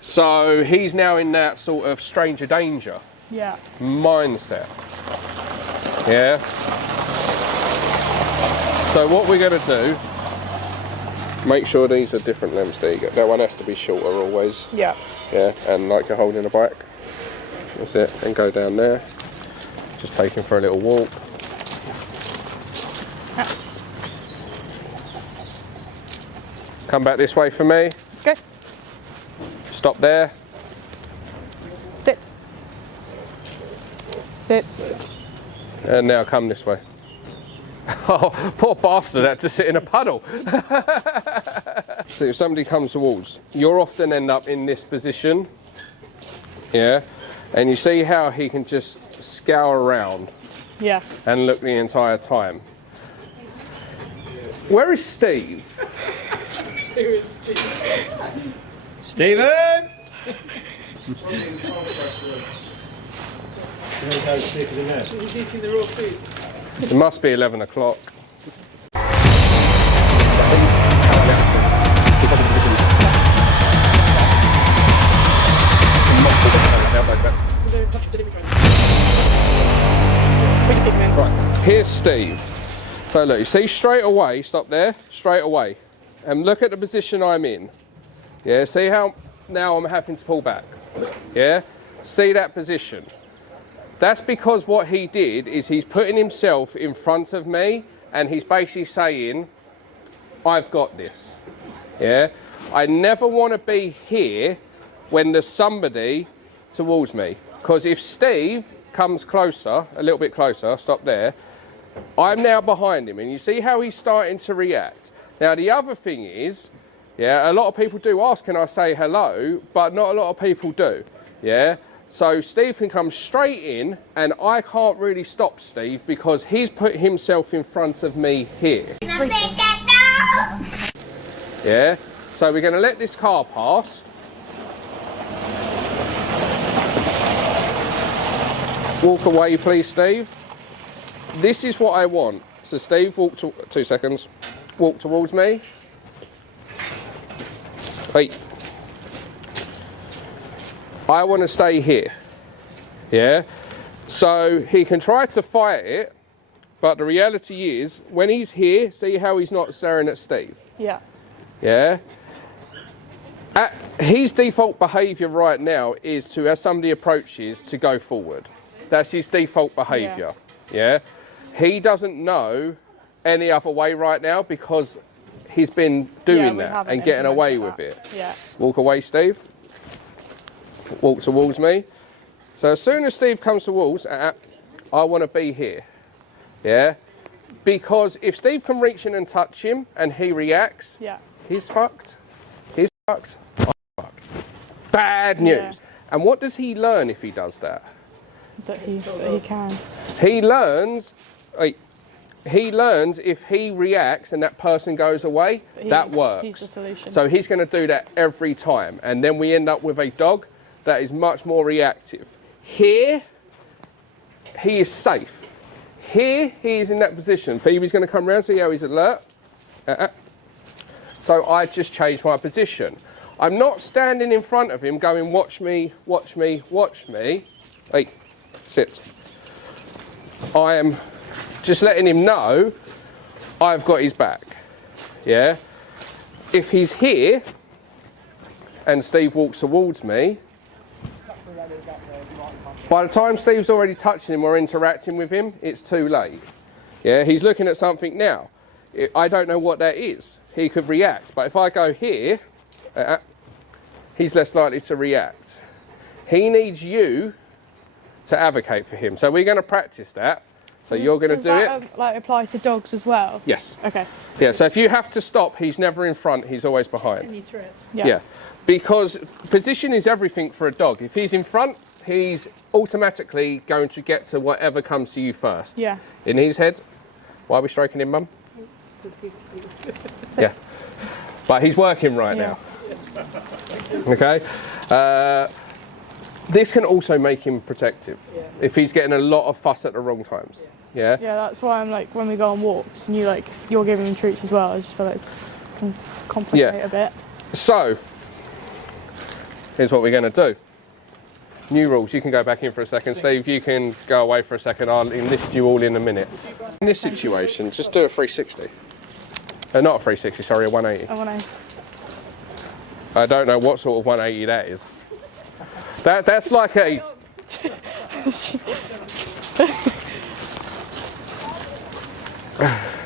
So he's now in that sort of stranger danger Yeah. mindset. Yeah. So what we're going to do, make sure these are different lengths. There you go. That one has to be shorter always. Yeah. Yeah, and like you're holding a bike. That's it. And go down there. Just take him for a little walk. Come back this way for me. Let's go. Stop there. Sit. Sit. And now come this way. Oh, poor bastard had to sit in a puddle. So if somebody comes towards, you'll often end up in this position. Yeah. And you see how he can just scour around Yeah. and look the entire time. Where is Steve? Here is Steve. Stephen! He's eating the raw food. It must be 11 o'clock. We just keep him in. Right, here's Steve. So look, you see straight away, stop there, straight away. And look at the position I'm in. Yeah, see how now I'm having to pull back. Yeah, see that position. That's because what he did is he's putting himself in front of me and he's basically saying, I've got this. Yeah, I never want to be here when there's somebody towards me. Because if Steve comes closer, a little bit closer, stop there, I'm now behind him and you see how he's starting to react. Now the other thing is, yeah, a lot of people do ask, can I say hello? But not a lot of people do, yeah? So Steve can come straight in and I can't really stop Steve because he's put himself in front of me here. Yeah, so we're gonna let this car pass. Walk away please, Steve. This is what I want. So Steve, walk to 2 seconds. Walk towards me. Wait. I want to stay here. Yeah. So he can try to fight it, but the reality is, when he's here, see how he's not staring at Steve. Yeah. Yeah. His default behaviour right now is to, as somebody approaches, to go forward. That's his default behaviour. Yeah. He doesn't know any other way right now because he's been doing that and getting away with it. Yeah. Walk away, Steve. Walk towards me. So as soon as Steve comes towards, I want to be here. Yeah. Because if Steve can reach in and touch him and he reacts, Yeah. he's fucked. He's fucked. I'm fucked. Bad news. Yeah. And what does he learn if he does that? That he can. He learns. He learns if he reacts and that person goes away, that works. He's the solution. So he's going to do that every time. And then we end up with a dog that is much more reactive. Here, he is safe. Here, he is in that position. Phoebe's going to come around, see how he's alert. So I just changed my position. I'm not standing in front of him going, watch me, watch me, watch me. Hey, sit. I am just letting him know I've got his back. Yeah. If he's here and Steve walks towards me, by the time Steve's already touching him or interacting with him, it's too late. Yeah, he's looking at something now. I don't know what that is. He could react, but if I go here, he's less likely to react. He needs you to advocate for him. So we're going to practice that. So you're going to do it. Like apply to dogs as well? Yes. Okay. Yeah, so if you have to stop, he's never in front, he's always behind. Any threat? Yeah. Because position is everything for a dog. If he's in front, he's automatically going to get to whatever comes to you first. Yeah. In his head. Why are we stroking him, Mum? Yeah. But he's working right now. Okay. This can also make him protective if he's getting a lot of fuss at the wrong times. Yeah. Yeah, that's why I'm like, when we go on walks and you're giving him treats as well, I just feel like it's can complicate a bit. So here's what we're going to do. New rules. You can go back in for a second. Steve, you can go away for a second. I'll enlist you all in a minute. In this situation, just do a 360. Not a 360, sorry, a 180. I want to. I don't know what sort of 180 that is. That's like a...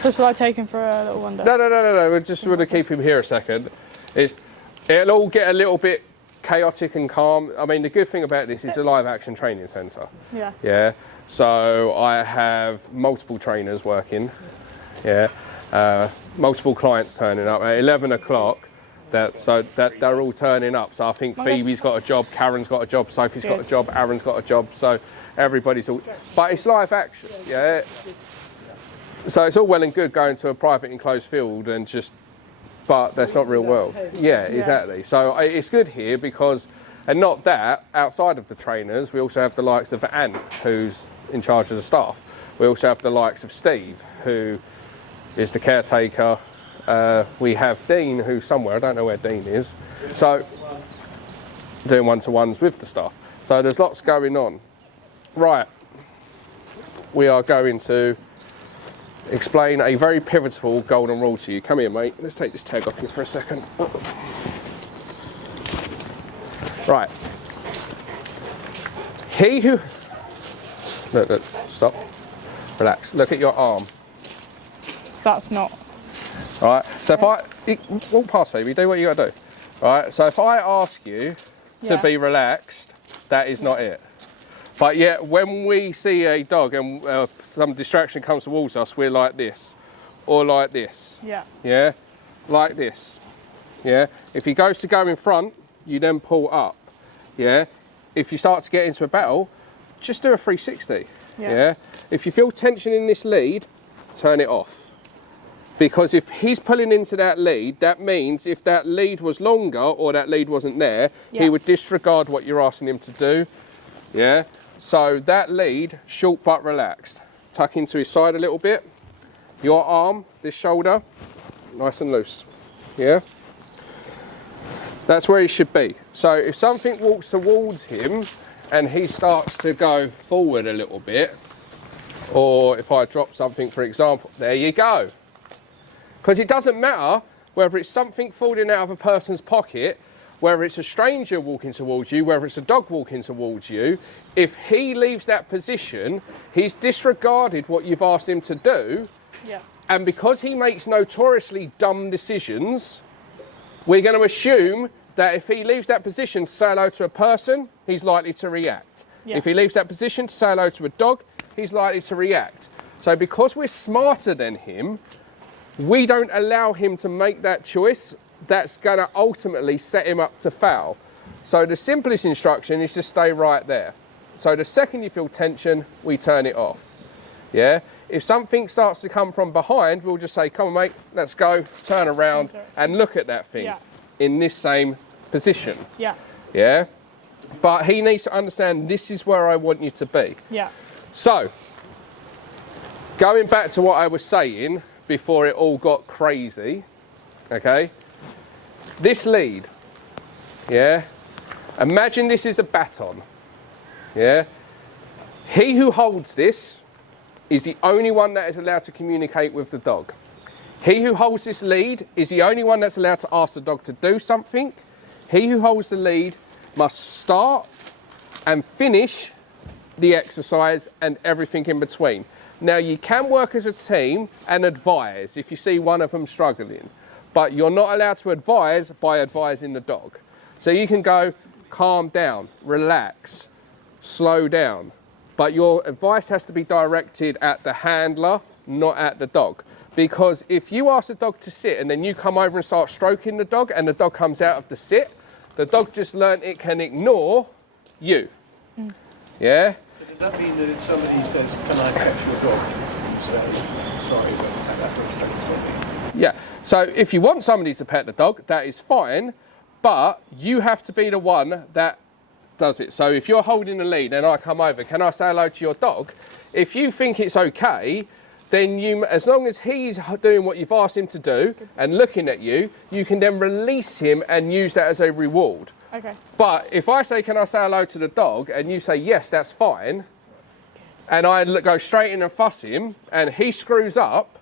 So shall I take him for a little wander? No. We just want to keep him here a second. It'll all get a little bit chaotic and calm. I mean, the good thing about this is a live action training centre. Yeah. Yeah. So I have multiple trainers working. Yeah. Multiple clients turning up at 11 o'clock. So they're all turning up. So I think Phoebe's got a job, Karen's got a job, Sophie's got a job, Aaron's got a job. So everybody's all. But it's live action. Yeah. So it's all well and good going to a private enclosed field and just, but that's not real world. Yeah, exactly. So it's good here because, and not that, outside of the trainers, we also have the likes of Anne, who's in charge of the staff. We also have the likes of Steve, who is the caretaker. We have Dean, who's somewhere, I don't know where Dean is. So, doing one-to-ones with the staff. So there's lots going on. Right, we are going to explain a very pivotal golden rule to you. Come here, mate. Let's take this tag off you for a second. Right. He who... Look, stop. Relax. Look at your arm. So that's not. All right. So if I... Walk past, baby. Do what you got to do. All right. So if I ask you to be relaxed, that is not it. But yet, when we see a dog and some distraction comes towards us, we're like this, or like this. Yeah. Yeah, like this. Yeah. If he goes to go in front, you then pull up. Yeah. If you start to get into a battle, just do a 360. Yeah. If you feel tension in this lead, turn it off. Because if he's pulling into that lead, that means if that lead was longer or that lead wasn't there, he would disregard what you're asking him to do. Yeah. So that lead, short but relaxed. Tuck into his side a little bit. Your arm, this shoulder, nice and loose. Yeah? That's where he should be. So if something walks towards him and he starts to go forward a little bit, or if I drop something, for example, there you go. Because it doesn't matter whether it's something falling out of a person's pocket, whether it's a stranger walking towards you, whether it's a dog walking towards you, if he leaves that position, he's disregarded what you've asked him to do. Yeah. And because he makes notoriously dumb decisions, we're going to assume that if he leaves that position to say hello to a person, he's likely to react. Yeah. If he leaves that position to say hello to a dog, he's likely to react. So because we're smarter than him, we don't allow him to make that choice that's going to ultimately set him up to foul. So the simplest instruction is to stay right there. So the second you feel tension, we turn it off. Yeah? If something starts to come from behind, we'll just say, come on, mate, let's go, turn around and look at that thing in this same position. Yeah. Yeah? But he needs to understand this is where I want you to be. Yeah. So, going back to what I was saying before it all got crazy, okay? This lead, yeah? Imagine this is a baton, yeah? He who holds this is the only one that is allowed to communicate with the dog. He who holds this lead is the only one that's allowed to ask the dog to do something. He who holds the lead must start and finish the exercise and everything in between. Now, you can work as a team and advise if you see one of them struggling, but you're not allowed to advise by advising the dog. So you can go, calm down, relax, slow down, but your advice has to be directed at the handler, not at the dog. Because if you ask the dog to sit and then you come over and start stroking the dog and the dog comes out of the sit, the dog just learned it can ignore you. Yeah? So does that mean that if somebody says, can I pet your dog? You say, sorry, but that goes straight to me. Yeah. So if you want somebody to pet the dog, that is fine, but you have to be the one that does it. So if you're holding the lead and I come over, can I say hello to your dog? If you think it's okay, then you, as long as he's doing what you've asked him to do and looking at you, you can then release him and use that as a reward. Okay. But if I say, can I say hello to the dog? And you say, yes, that's fine. And I go straight in and fuss him and he screws up,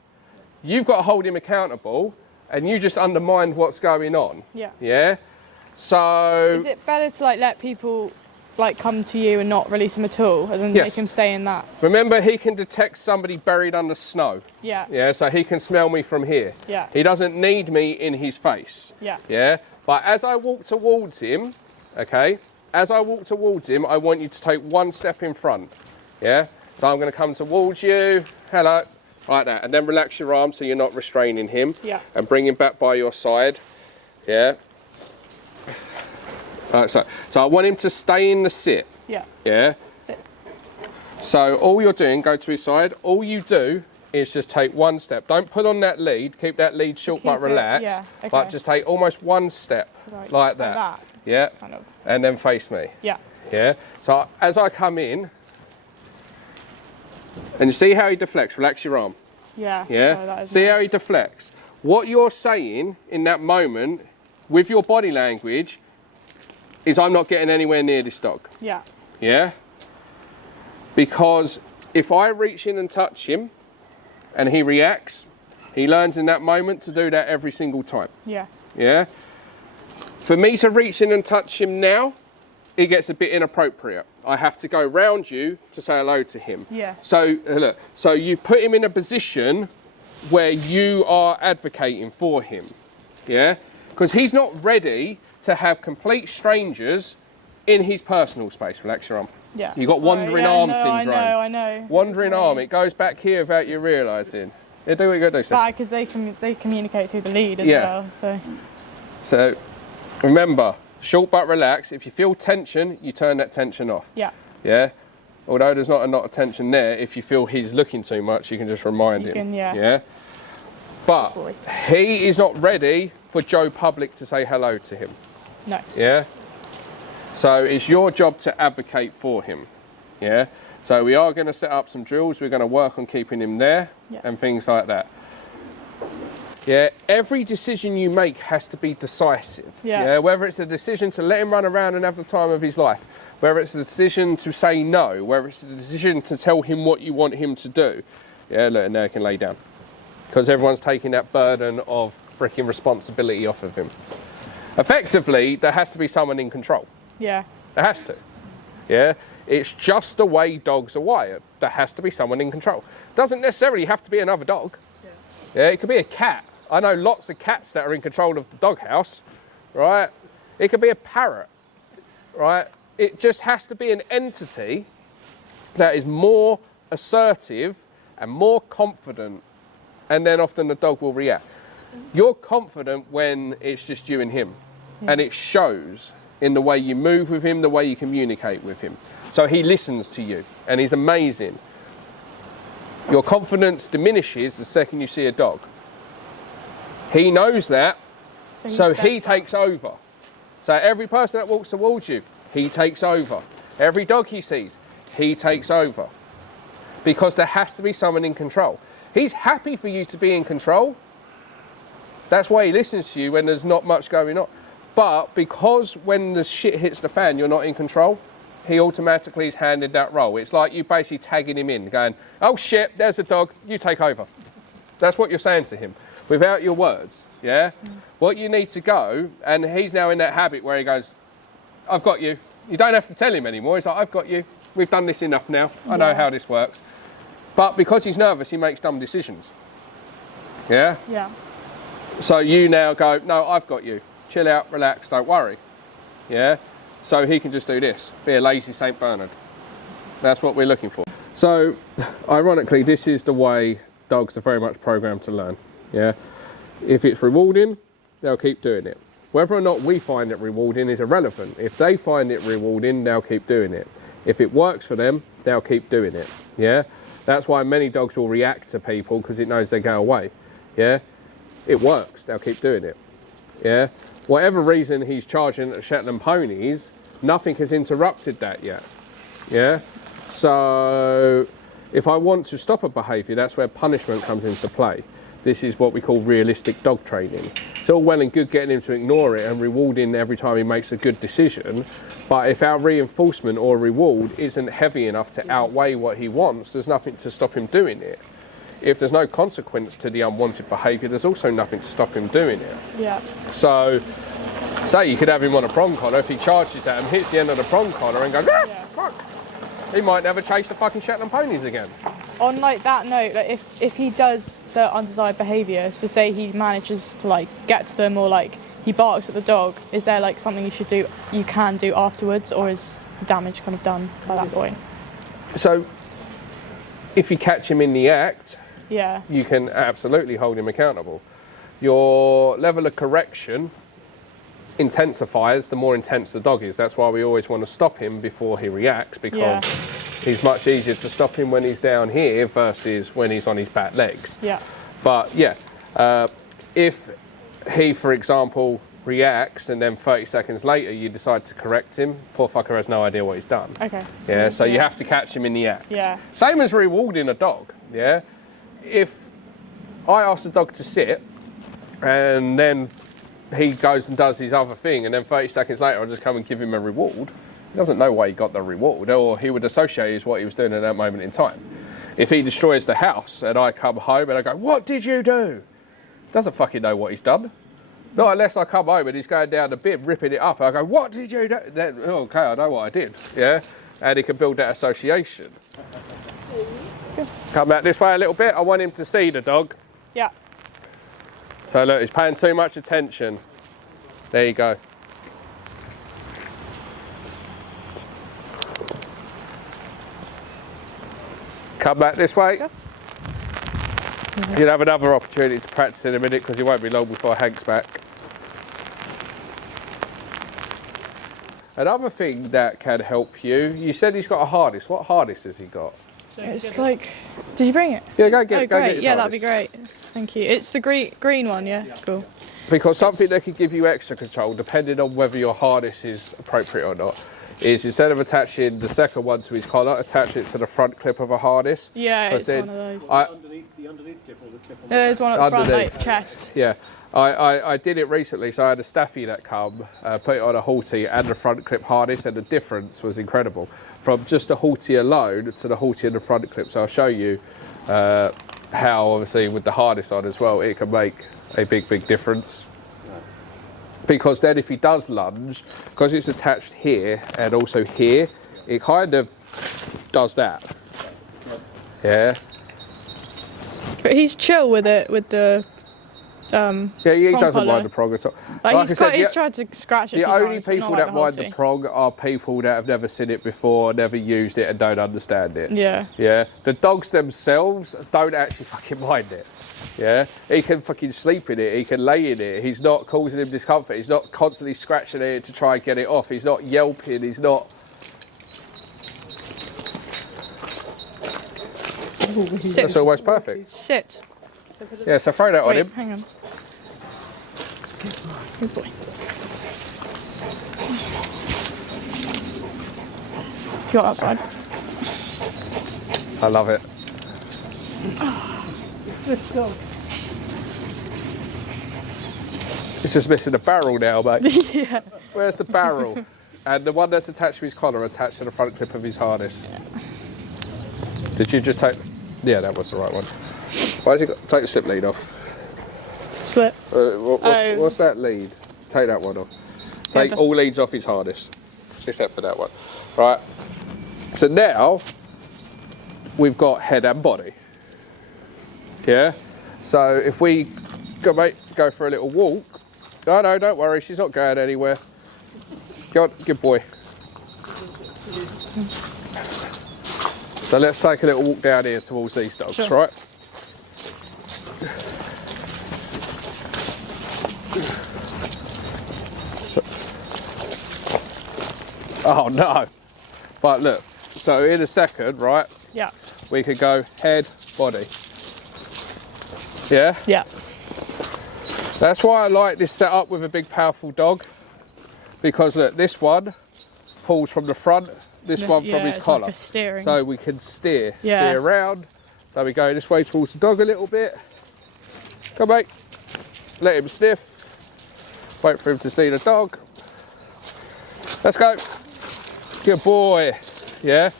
you've got to hold him accountable and you just undermine what's going on. Yeah. Yeah? So... Is it better to like let people like come to you and not release him at all, and then Yes. make him stay in that? Remember, he can detect somebody buried under snow. Yeah. Yeah, so he can smell me from here. Yeah. He doesn't need me in his face. Yeah. Yeah? But as I walk towards him, okay, as I walk towards him, I want you to take one step in front. Yeah? So I'm going to come towards you. Hello. Like that. And then relax your arm so you're not restraining him. Yeah. And bring him back by your side. Yeah? So I want him to stay in the sit. Yeah. Yeah? Sit. So all you're doing, go to his side, all you do is just take one step. Don't pull on that lead, keep that lead short but Keep it, relaxed. yeah, okay. But just take almost one step, So like that. Yeah, kind of. and then face me. Yeah. Yeah, so as I come in, and you see how he deflects, relax your arm. Yeah. Yeah, So that is see nice. how he deflects. What you're saying in that moment, with your body language, is I'm not getting anywhere near this dog. Yeah. Yeah? Because if I reach in and touch him and he reacts, he learns in that moment to do that every single time. Yeah. Yeah? For me to reach in and touch him now, it gets a bit inappropriate. I have to go round you to say hello to him. Yeah. So look, so you put him in a position where you are advocating for him. Yeah? Because he's not ready to have complete strangers in his personal space. Relax your arm. Yeah. You got wandering arm syndrome. I know. Wandering arm, it goes back here without you realising. Yeah, do what you got to do. It's bad because they communicate through the lead as Yeah. well. So remember, short but relax. If you feel tension, you turn that tension off. Yeah. Yeah? Although there's not a lot of tension there, if you feel he's looking too much, you can just remind him. Yeah. Yeah? But he is not ready for Joe Public to say hello to him. No. Yeah? So it's your job to advocate for him. Yeah? So we are going to set up some drills. We're going to work on keeping him there and things like that. Yeah, every decision you make has to be decisive. Yeah. Whether it's a decision to let him run around and have the time of his life, whether it's a decision to say no, whether it's a decision to tell him what you want him to do. Yeah, look, and now he can lay down. Because everyone's taking that burden of freaking responsibility off of him. Effectively, there has to be someone in control. Yeah. There has to. Yeah? It's just the way dogs are wired. There has to be someone in control. Doesn't necessarily have to be another dog. Yeah, it could be a cat. I know lots of cats that are in control of the doghouse, right? It could be a parrot, right? It just has to be an entity that is more assertive and more confident, and then often the dog will react. You're confident when it's just you and him, and it shows in the way you move with him, the way you communicate with him. So he listens to you, and he's amazing. Your confidence diminishes the second you see a dog. He knows that, so he takes over. So every person that walks towards you, he takes over. Every dog he sees, he takes over. Because there has to be someone in control. He's happy for you to be in control. That's why he listens to you when there's not much going on. But because when the shit hits the fan, you're not in control, he automatically is handed that role. It's like you basically tagging him in, going, oh shit, there's a dog, you take over. That's what you're saying to him, without your words, yeah? What you need to go, and he's now in that habit where he goes, I've got you. You don't have to tell him anymore. He's like, I've got you. We've done this enough now. I know how this works. But because he's nervous, he makes dumb decisions. Yeah? Yeah. So you now go, no, I've got you. Chill out, relax, don't worry. Yeah? So he can just do this, be a lazy St. Bernard. That's what we're looking for. So, ironically, this is the way dogs are very much programmed to learn. Yeah? If it's rewarding, they'll keep doing it. Whether or not we find it rewarding is irrelevant. If they find it rewarding, they'll keep doing it. If it works for them, they'll keep doing it. Yeah? That's why many dogs will react to people, because it knows they go away. Yeah? It works, they'll keep doing it. Yeah? Whatever reason he's charging at Shetland ponies, nothing has interrupted that yet. Yeah? So if I want to stop a behaviour, that's where punishment comes into play. This is what we call realistic dog training. It's all well and good getting him to ignore it and rewarding every time he makes a good decision, but if our reinforcement or reward isn't heavy enough to outweigh what he wants, there's nothing to stop him doing it. If there's no consequence to the unwanted behaviour, there's also nothing to stop him doing it. Yeah. So, say you could have him on a prong collar, if he charges at him, hits the end of the prong collar and goes, fuck, he might never chase the fucking Shetland ponies again. On like that note, like if he does the undesired behaviour, so say he manages to like get to them, or like he barks at the dog, is there like something you can do afterwards, or is the damage kind of done by that point? So, if you catch him in the act, Yeah. you can absolutely hold him accountable. Your level of correction intensifies the more intense the dog is. That's why we always want to stop him before he reacts, because he's much easier to stop him when he's down here versus when he's on his back legs. Yeah. But yeah, if he, for example, reacts and then 30 seconds later you decide to correct him, poor fucker has no idea what he's done. Okay. Yeah, so you have to catch him in the act. Yeah. Same as rewarding a dog, yeah? If I ask the dog to sit and then he goes and does his other thing and then 30 seconds later I just come and give him a reward, he doesn't know why he got the reward, or he would associate it as what he was doing at that moment in time. If he destroys the house and I come home and I go, what did you do? Doesn't fucking know what he's done. Not unless I come home and he's going down the bin, ripping it up. And I go, what did you do? Then, oh, okay, I know what I did. Yeah, and he can build that association. Come back this way a little bit. I want him to see the dog. Yeah. So look, he's paying too much attention. There you go. Come back this way. You'll have another opportunity to practice in a minute because it won't be long before Hank's back. Another thing that can help you, you said he's got a harness. What harness has he got? It's like, did you bring it? Yeah, go get Oh, it. Go great. get his Yeah, that'd be harness. great. Thank you. It's the green one, yeah? Cool. Because something that can give you extra control, depending on whether your harness is appropriate or not, is instead of attaching the second one to his collar, attach it to the front clip of a harness. Yeah, it's then one of those. The underneath clip or the clip on the There's one at the front, Underneath. like chest. Yeah, I did it recently, so I had a staffy that come, put it on a halty and the front clip harness, and the difference was incredible. From just a halty alone to the halty and the front clip. So I'll show you how, obviously, with the harness on as well, it can make a big difference. Because then if he does lunge, because it's attached here and also here, it kind of does that. Yeah. But he's chill with it, with the Yeah, he prong doesn't collar. mind the prong at all. Like, I he's said, he's tried to scratch it. the a few only times, but people not that like mind the halty. prong are people that have never seen it before, never used it, and don't understand it. Yeah. Yeah. The dogs themselves don't actually fucking mind it. Yeah. He can fucking sleep in it. He can lay in it. He's not causing him discomfort. He's not constantly scratching it to try and get it off. He's not yelping. He's not. Sit. That's almost perfect. Sit. Yeah. So throw that on Wait, him. hang on. Good boy. You're outside. I love it. Swift dog. He's just missing a barrel now, mate. Yeah. Where's the barrel? And the one that's attached to his collar attached to the front clip of his harness. Did you just take... Yeah, that was the right one. Why has he got... Take the slip lead off. Slip. What's that lead? Take that one off. Take all leads off his harness. Except for that one. Right. So now, we've got head and body. Yeah? So if we go, mate, go for a little walk. No, don't worry, she's not going anywhere. Go on, good boy. So let's take a little walk down here towards these dogs, Sure. right? So, oh no. But look, so in a second, right, Yeah. we could go head, body. Yeah? Yeah. That's why I like this setup with a big powerful dog. Because look, this one pulls from the front, this one from his it's collar. like a steering. So we can steer Yeah. around. So we go this way towards the dog a little bit. Come mate, let him sniff. Wait for him to see the dog. Let's go. Good boy. Yeah.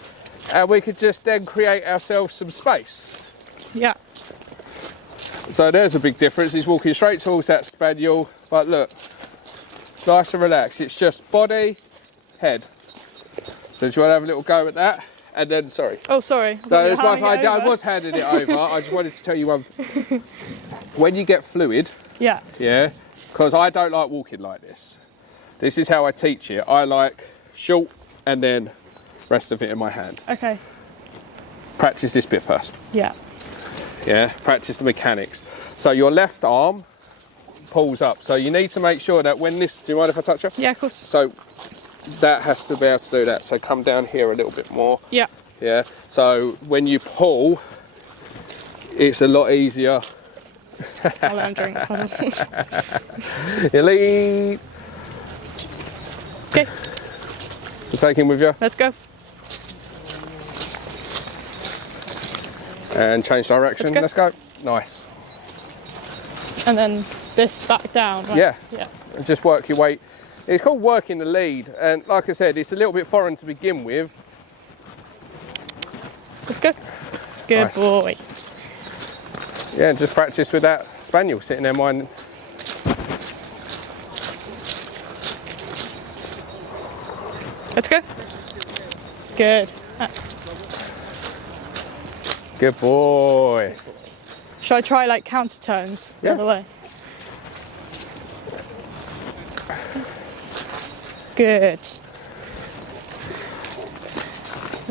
And we could just then create ourselves some space. Yeah. So there's a big difference. He's walking straight towards that spaniel. But look, nice and relaxed. It's just body, head. So do you want to have a little go at that? And then, sorry. Oh, sorry. No, it's my Handing it I over. was handing it over. I just wanted to tell you one. When you get fluid, Yeah. yeah, because I don't like walking like this. This is how I teach it. I like short and then rest of it in my hand. Okay. Practice this bit first. Yeah. Yeah, practice the mechanics. So your left arm pulls up. So you need to make sure that when this, do you mind if I touch her? Yeah, of course. So that has to be able to do that. So come down here a little bit more. Yeah. Yeah. So when you pull, it's a lot easier. I'll let him drink. Hold on. You lead. Okay, So take him with you let's go. and change direction. Let's Let's go. Nice. And then this back down. Right? Yeah. Yeah. And just work your way. It's called working the lead. And like I said, it's a little bit foreign to begin with. Let's go. Good Nice. boy. Yeah, just practice with that spaniel sitting there minding. Let's go. Good. Good boy. Should I try like counter turns the Yeah. other way? Good.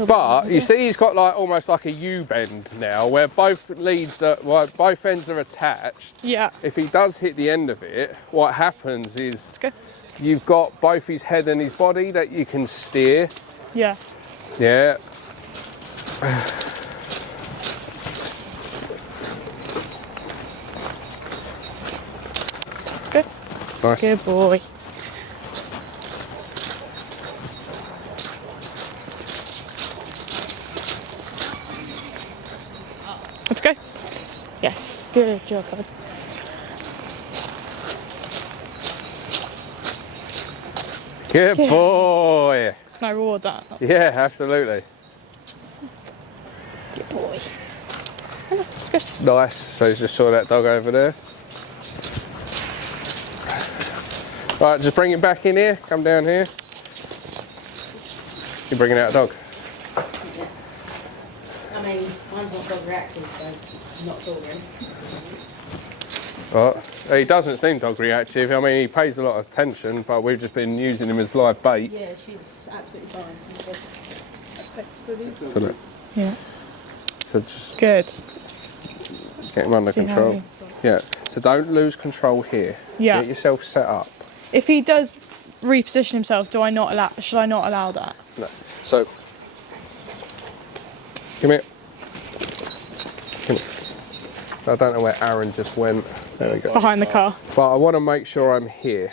But you see, he's got like almost like a U bend now, where both leads are, well, both ends are attached. Yeah. If he does hit the end of it, what happens is Let's go. you've got both his head and his body that you can steer. Yeah. Yeah. Let's go. Nice. Good boy. Let's go. Yes. Good job, bud. Good boy. Can I reward that? Yeah, absolutely. Good boy. Let's go. Nice. So you just saw that dog over there. Right, just bring him back in here. Come down here. You're bringing out a dog. I mean, mine's not dog reactive, so I'm not talking. Right. He doesn't seem dog reactive. I mean, he pays a lot of attention, but we've just been using him as live bait. Yeah, she's absolutely fine. So, look, Yeah. so just Good. get him under See how control. Yeah. So don't lose control here. Yeah. Get yourself set up. If he does reposition himself, do I not allow? Should I not allow that? No. So, come here. Come here. I don't know where Aaron just went. There we go. Behind the car. But I want to make sure I'm here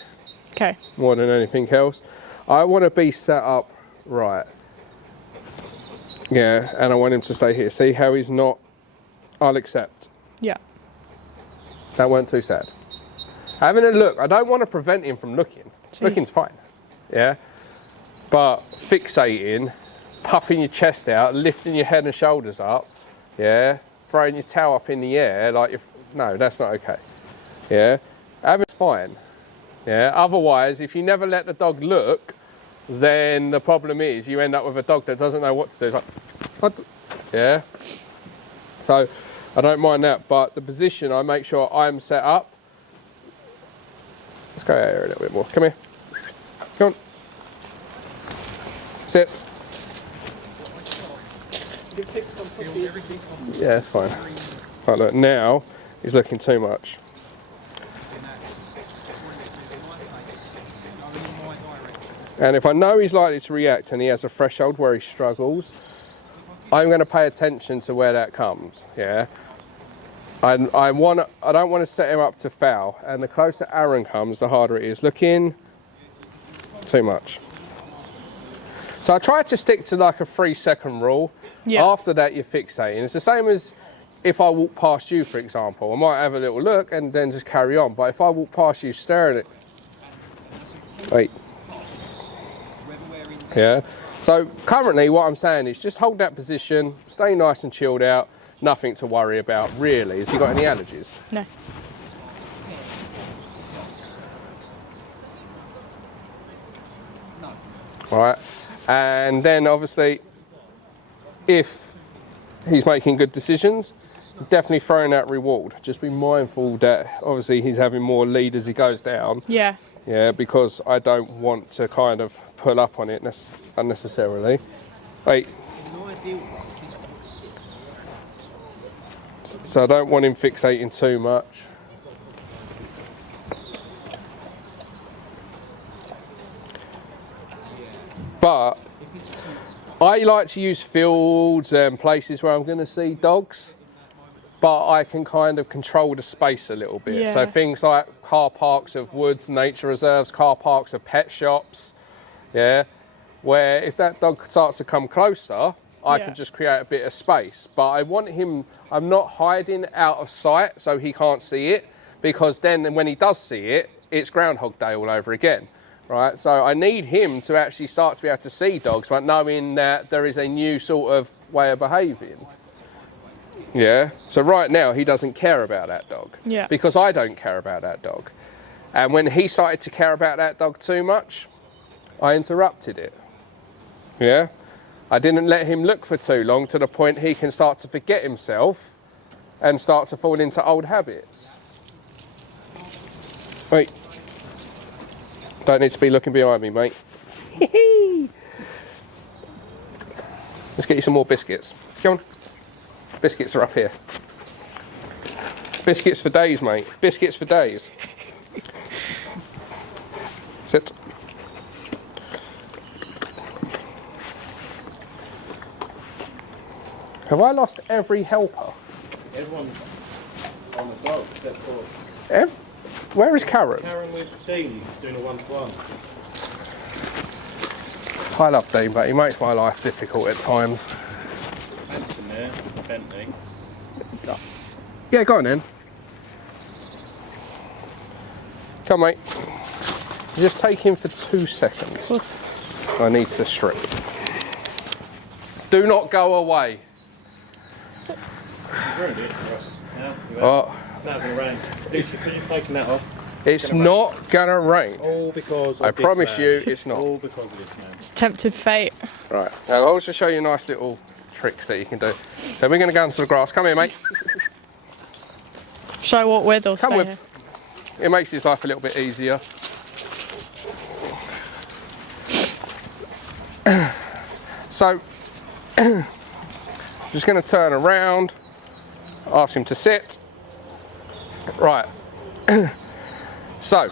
Okay. more than anything else. I want to be set up right. Yeah, and I want him to stay here. See how he's not? I'll accept. Yeah. That weren't too sad. Having a look, I don't want to prevent him from looking. Looking's fine. Yeah. But fixating, puffing your chest out, lifting your head and shoulders up, yeah, throwing your tail up in the air like you're, no, that's not okay. Yeah. Having's fine. Yeah. Otherwise, if you never let the dog look, then the problem is you end up with a dog that doesn't know what to do. It's like, what? Yeah. So I don't mind that, but the position, I make sure I'm set up. Let's go out here a little bit more. Come here. Come on. Sit. Yeah, it's fine. Right, look, now he's looking too much. And if I know he's likely to react and he has a threshold where he struggles, I'm going to pay attention to where that comes. Yeah. I don't want to set him up to foul, and the closer Aaron comes, the harder it is. Look in, too much. So I try to stick to like a 3-second rule. Yeah. After that, you're fixating. It's the same as if I walk past you, for example. I might have a little look and then just carry on. But if I walk past you staring at, wait, yeah. So currently, what I'm saying is just hold that position, stay nice and chilled out. Nothing to worry about, really. Has he got any allergies? No. All right. And then, obviously, if he's making good decisions, definitely throwing that reward. Just be mindful that, obviously, he's having more lead as he goes down. Yeah. Yeah, because I don't want to kind of pull up on it unnecessarily. Wait. So I don't want him fixating too much. But I like to use fields and places where I'm going to see dogs, but I can kind of control the space a little bit. So Yeah. things like car parks of woods, nature reserves, car parks of pet shops, yeah, where if that dog starts to come closer, I Yeah. can just create a bit of space. But I want him, I'm not hiding out of sight so he can't see it, because then when he does see it, it's Groundhog Day all over again, right? So I need him to actually start to be able to see dogs, but knowing that there is a new sort of way of behaving. Yeah. So right now he doesn't care about that dog. Yeah. Because I don't care about that dog. And when he started to care about that dog too much, I interrupted it. Yeah. I didn't let him look for too long to the point he can start to forget himself and start to fall into old habits. Wait. Don't need to be looking behind me, mate. Let's get you some more biscuits. Come on. Biscuits are up here. Biscuits for days, mate. Biscuits for days. Sit. Have I lost every helper? Everyone's on the dog except for Where is Karen? Karen with Dean doing a one-to-one. I love Dean, but he makes my life difficult at times. Ben's in there, Bentley. Yeah, go on then. Come, mate. Just take him for 2 seconds. I need to strip. Do not go away. You've ruined it for us. Now, Oh, it's now going to rain. Lucy, can you take that off? it's not gonna rain. All because of I this promise man. you it's not. All because of this man. It's tempted fate. Right, I'll also show you nice little tricks that you can do. So we're gonna go into the grass. Come here, mate. Show what with or Come stay with. here? It makes his life a little bit easier. So, just gonna turn around, ask him to sit. Right. So,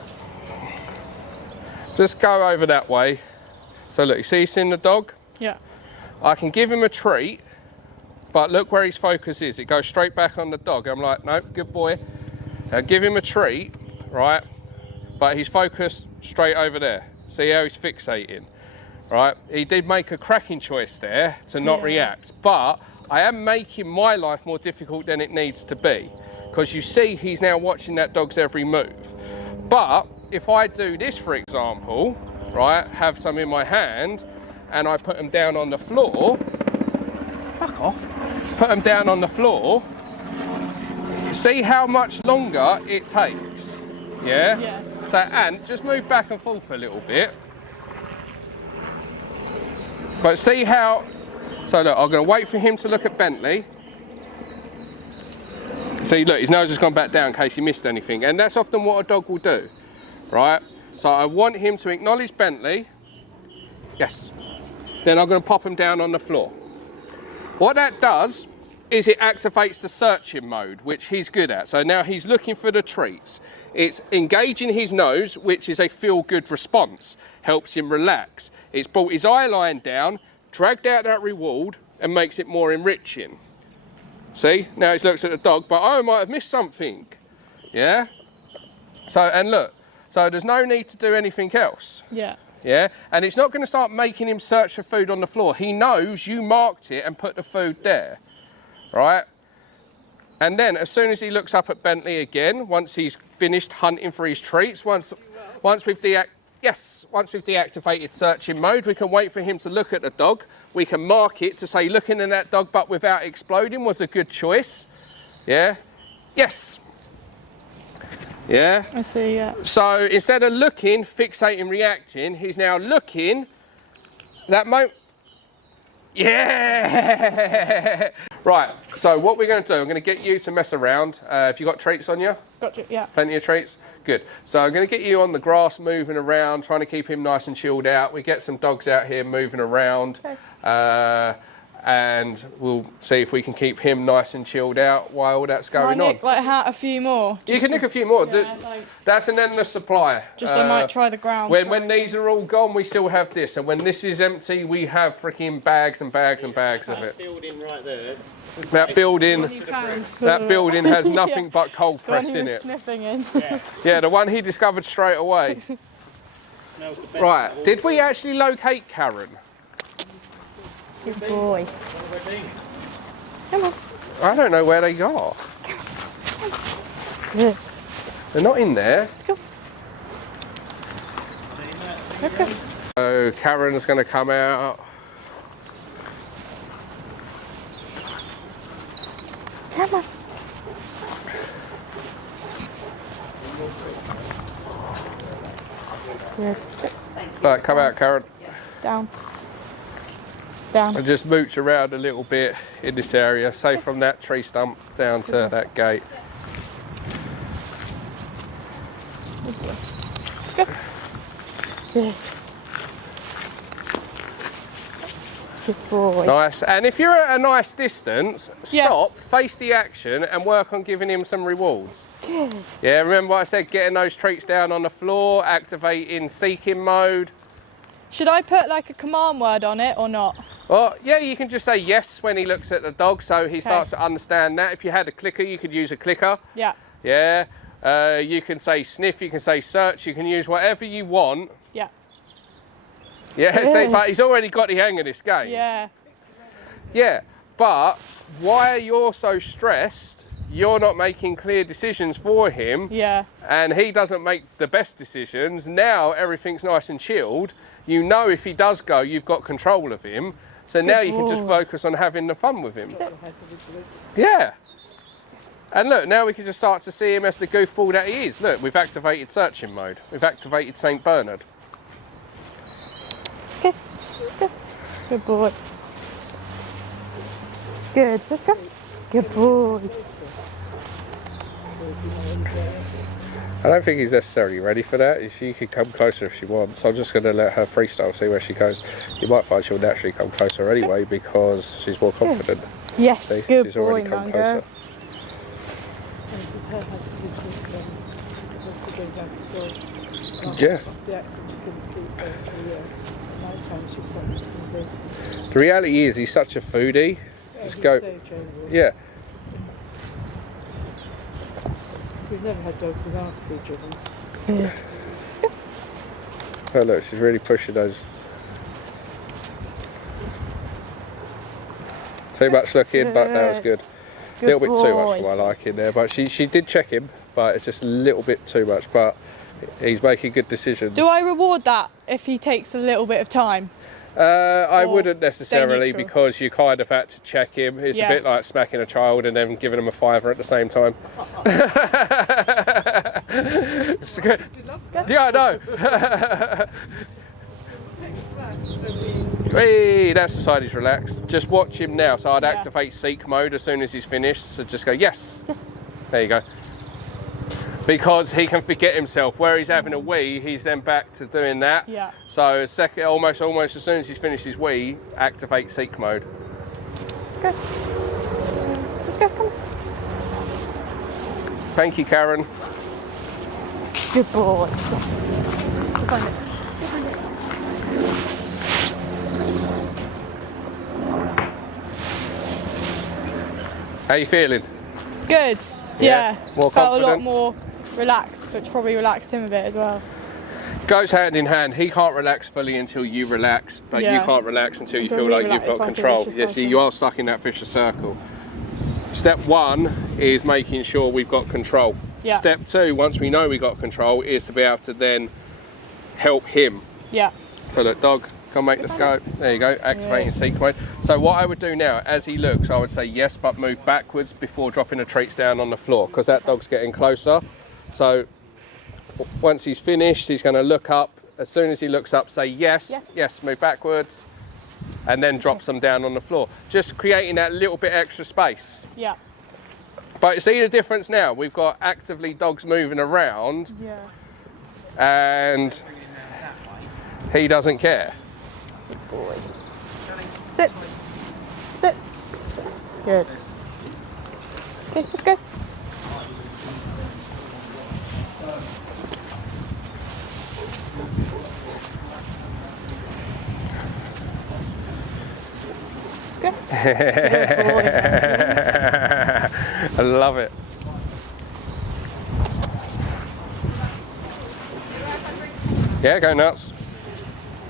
just go over that way. So look, you see he's seen the dog? Yeah. I can give him a treat, but look where his focus is. It goes straight back on the dog. I'm like, no, good boy. Now give him a treat, right? But he's focused straight over there. See how he's fixating, right? He did make a cracking choice there to not react, but I am making my life more difficult than it needs to be, because you see he's now watching that dog's every move. But if I do this, for example, right, have some in my hand, and I put them down on the floor, fuck off, put them down on the floor, see how much longer it takes, yeah? Yeah. So, and just move back and forth a little bit. But see how, so look, I'm gonna wait for him to look at Bentley. See, look, his nose has gone back down in case he missed anything. And that's often what a dog will do, right? So I want him to acknowledge Bentley. Yes. Then I'm gonna pop him down on the floor. What that does is it activates the searching mode, which he's good at. So now he's looking for the treats. It's engaging his nose, which is a feel-good response, helps him relax. It's brought his eye line down, dragged out that reward, and makes it more enriching. See, now he looks at the dog, but I might have missed something, yeah? So, and look, so there's no need to do anything else. Yeah. Yeah, and it's not going to start making him search for food on the floor. He knows you marked it and put the food there, right? And then as soon as he looks up at Bentley again, once he's finished hunting for his treats, once we've deactivated searching mode, we can wait for him to look at the dog. We can mark it to say looking at that dog but without exploding was a good choice. Yeah? Yes. Yeah? I see, yeah. So instead of looking, fixating, reacting, he's now looking. That moment. Yeah! Right, so what we're going to do, I'm going to get you to mess around. Have you got treats on you? Got you, yeah. Plenty of treats? Good. So I'm going to get you on the grass moving around, trying to keep him nice and chilled out. We get some dogs out here moving around. Okay. And we'll see if we can keep him nice and chilled out while all that's going Can I on. nick like a few more? You can nick a few more. Yeah, thanks. That's an endless supply. Just I might try the ground. When these are all gone, we still have this. And when this is empty, we have freaking bags and bags and bags of That's it. sealed in right there. That building has nothing but cold The one press he in was it. sniffing in. Yeah, the one he discovered straight away. Smells the best. Right, did we actually locate Karen? Good boy. Come on. I don't know where they are. Yeah. They're not in there. Let's go. Okay. So Karen's going to come out. Come on. Good. Right, come out, Karen. Down. Down. And just mooch around a little bit in this area, say from that tree stump down to that gate. Let's go. Good. Good boy. Nice. And if you're at a nice distance, stop, face the action, and work on giving him some rewards. Good. Yeah, remember what I said, getting those treats down on the floor, activating seeking mode. Should I put like a command word on it or not? Well, yeah, you can just say yes when he looks at the dog, so he starts to understand that. If you had a clicker, you could use a clicker. Yeah. Yeah. You can say sniff, you can say search, you can use whatever you want. Yeah. Yeah, see, but he's already got the hang of this game. Yeah. Yeah, but why you're so stressed, you're not making clear decisions for him. Yeah. And he doesn't make the best decisions. Now everything's nice and chilled. You know if he does go, you've got control of him. So now you can just focus on having the fun with him. Yeah. And look, now we can just start to see him as the goofball that he is. Look, we've activated searching mode. We've activated St. Bernard. Okay, let's go. Good boy. Good, let's go. Good boy. I don't think he's necessarily ready for that. She can come closer if she wants. I'm just going to let her freestyle, see where she goes. You might find she'll naturally come closer anyway because she's more confident. Yes, See? good She's boy, already come closer. Yeah. The reality is he's such a foodie. Just go. Yeah. We've never had dogs without food driven. Good. Let's go. Oh look, she's really pushing those. Too much looking, but that was good. A little bit too much for my liking there, but she did check him, but it's just a little bit too much, but he's making good decisions. Do I reward that if he takes a little bit of time? I wouldn't necessarily, neutral? because you kind of had to check him. It's a bit like smacking a child and then giving him a fiver at the same time. It's good. Yeah, I know. Hey, that's the side he's relaxed. Just watch him now. So I'd activate seek mode as soon as he's finished. So just go, yes. Yes. There you go. Because he can forget himself. Where he's having a wee, he's then back to doing that. Yeah. So almost as soon as he's finished his wee, activate seek mode. Let's go. Let's go, come on. Thank you, Karen. Good boy. Yes. Go find it. How you feeling? Good. Yeah. More Felt a lot confident? more relaxed, which probably relaxed him a bit as well. Goes hand in hand. He can't relax fully until you relax, but you can't relax until you feel like you've got control. Yeah, see, you are stuck in that vicious circle. Step one is making sure we've got control. Yeah. Step two, once we know we got control, is to be able to then help him. Yeah. So look, dog, come mate, let's go. There you go, activating seek mode. So what I would do now, as he looks, I would say yes, but move backwards before dropping the treats down on the floor, because that dog's getting closer. So once he's finished, he's going to look up. As soon as he looks up, say yes, yes, move backwards, and then drop some down on the floor. Just creating that little bit extra space. Yeah. But you see the difference now? We've got actively dogs moving around, and he doesn't care. Good boy. Sit. Sit. Good. Okay, let's go. Let's go. Good boy. I love it. Yeah, go nuts.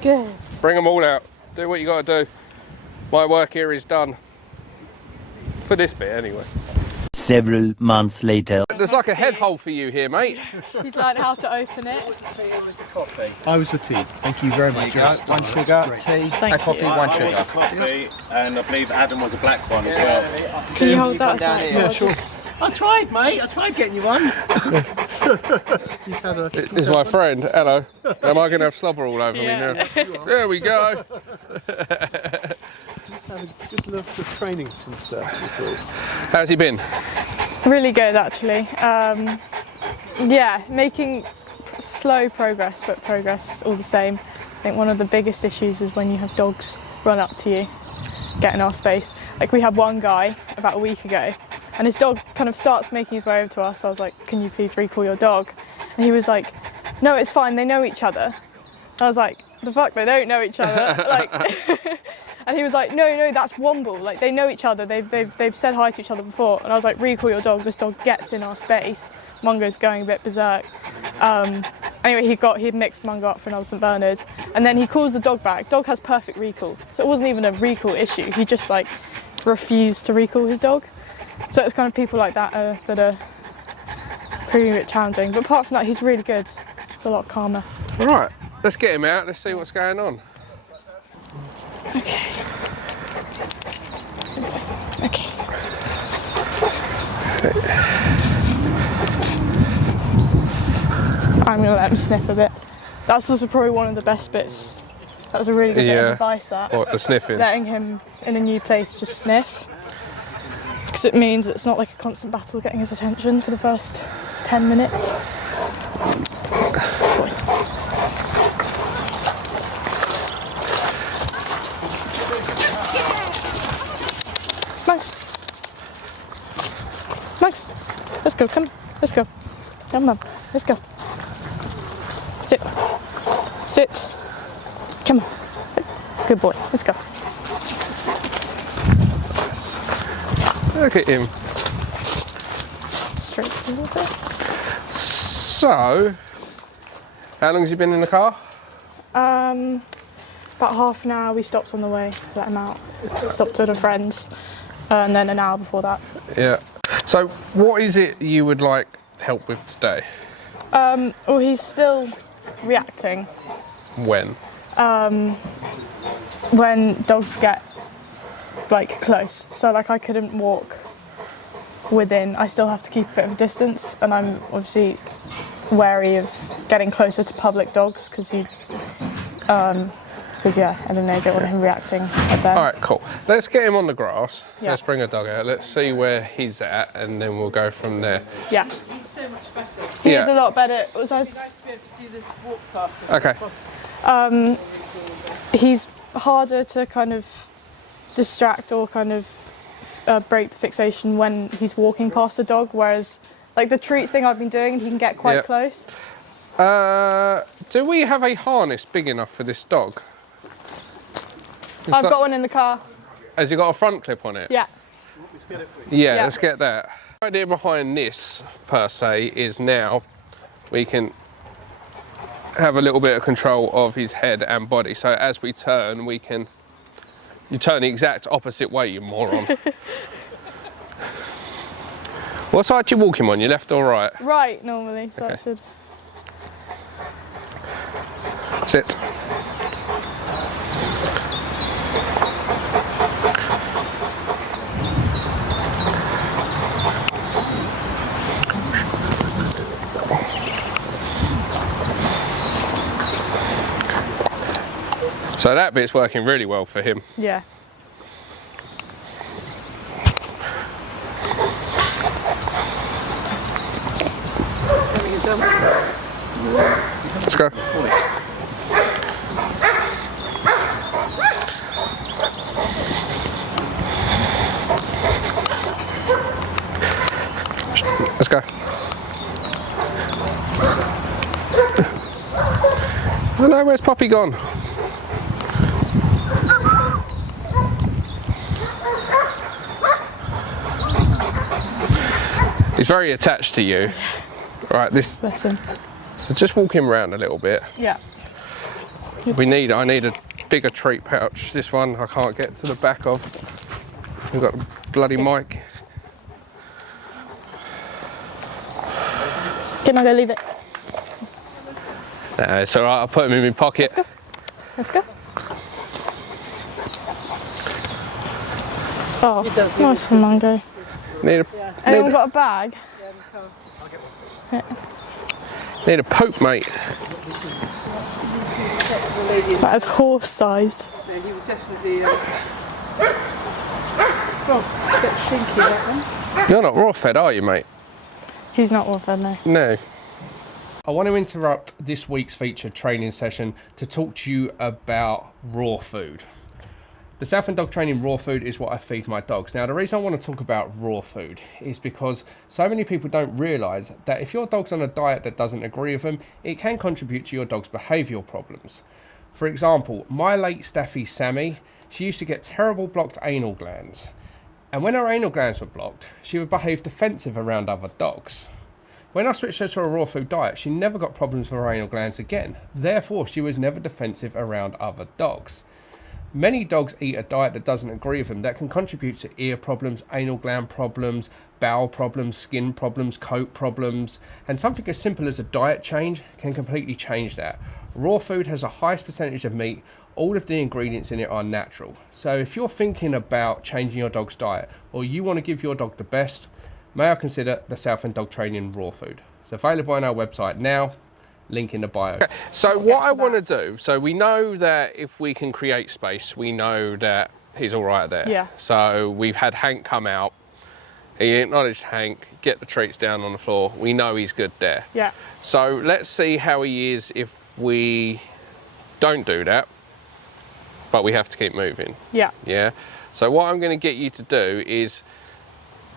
Good. Bring them all out. Do what you got to do. My work here is done. For this bit, anyway. Several months later. There's like a head hole for you here, mate. He's learned how to open it. I was the tea. Thank you very much. One sugar, tea, coffee, one sugar. Coffee, and I believe Adam was a black one as well. Can you hold that aside? Yeah, sure. I tried, mate. I tried getting you one. He's had a... This is my friend. Hello. Am I going to have slobber all over me now? There we go. He's had a good love of training since How's he been? Really good, actually. Yeah, making slow progress, but progress all the same. I think one of the biggest issues is when you have dogs run up to you, get in our space. Like we had one guy about a week ago, and his dog kind of starts making his way over to us. I was like, can you please recall your dog? And he was like, no, it's fine, they know each other. I was like, the fuck, they don't know each other? Like, and he was like, no, that's Womble. Like, they know each other, they've said hi to each other before. And I was like, recall your dog, this dog gets in our space. Mungo's going a bit berserk. Anyway, he'd mixed Mungo up for another St Bernard, and then he calls the dog back. Dog has perfect recall, so it wasn't even a recall issue. He just like refused to recall his dog. So it's kind of people like that that are proving a bit challenging. But apart from that, he's really good. It's a lot calmer. All right, let's get him out. Let's see what's going on. Okay. I'm gonna let him sniff a bit. That was probably one of the best bits. That was a really good bit of advice, that. What, the sniffing? Letting him in a new place just sniff. Because it means it's not like a constant battle getting his attention for the first 10 minutes. Boy. Max, let's go, come, let's go. Come on, let's go. Sit. Come on. Good boy, let's go. Look at him. Straight a little bit. So, how long has he been in the car? About half an hour. We stopped on the way, let him out. Stopped with a friend's, and then an hour before that. Yeah. So, what is it you would like help with today? Well, he's still reacting. When? When dogs get like close. So like I couldn't walk within. I still have to keep a bit of a distance, and I'm obviously wary of getting closer to public dogs because yeah, I don't know, I don't want him reacting at them. All right, cool. Let's get him on the grass. Yeah. Let's bring a dog out. Let's see where he's at, and then we'll go from there. Yeah. He's so much better. He's a lot better. I'd like to be able to do this walk class. Okay. He's harder to kind of distract or kind of break the fixation when he's walking past a dog, whereas like the treats thing I've been doing, he can get quite close. Do we have a harness big enough for this dog? I've got one in the car. Has he got a front clip on it? Yeah. Yeah, let's get that. The idea behind this, per se, is now we can have a little bit of control of his head and body. So as we turn, we can... You turn the exact opposite way, you moron. What side do you walk him on, your left or right? Right, normally, so Okay. that should... Sit. So that bit's working really well for him. Yeah. Let's go. Let's go. Oh no, where's Poppy gone? He's very attached to you. Right, this. Bless him. So just walk him around a little bit. Yeah. I need a bigger treat pouch. This one I can't get to the back of. We've got a bloody mic. Can I go leave it? No, it's all right. I'll put him in my pocket. Let's go. Let's go. Oh, nice one, Mango. Anyone got a bag? Need a poke, mate. That is horse-sized. No, he was definitely. Oh, a bit stinky, that one. You're not raw fed, are you, mate? He's not raw fed, no. No. I want to interrupt this week's featured training session to talk to you about raw food. The Southend dog training raw food is what I feed my dogs. Now, the reason I want to talk about raw food is because so many people don't realise that if your dog's on a diet that doesn't agree with them, it can contribute to your dog's behavioural problems. For example, my late Staffy Sammy, she used to get terrible blocked anal glands. And when her anal glands were blocked, she would behave defensive around other dogs. When I switched her to a raw food diet, she never got problems with her anal glands again. Therefore, she was never defensive around other dogs. Many dogs eat a diet that doesn't agree with them that can contribute to ear problems, anal gland problems, bowel problems, skin problems, coat problems, and something as simple as a diet change can completely change that. Raw food has the highest percentage of meat. All of the ingredients in it are natural. So if you're thinking about changing your dog's diet or you want to give your dog the best, may I consider the Southend Dog Training Raw Food. It's available on our website now, link in the bio. Okay, so what I want to do, so we know that if we can create space, we know that he's all right there. Yeah. So we've had Hank come out, he acknowledged Hank, get the treats down on the floor, we know he's good there. Yeah. So let's see how he is if we don't do that, but we have to keep moving. Yeah. Yeah. So what I'm going to get you to do is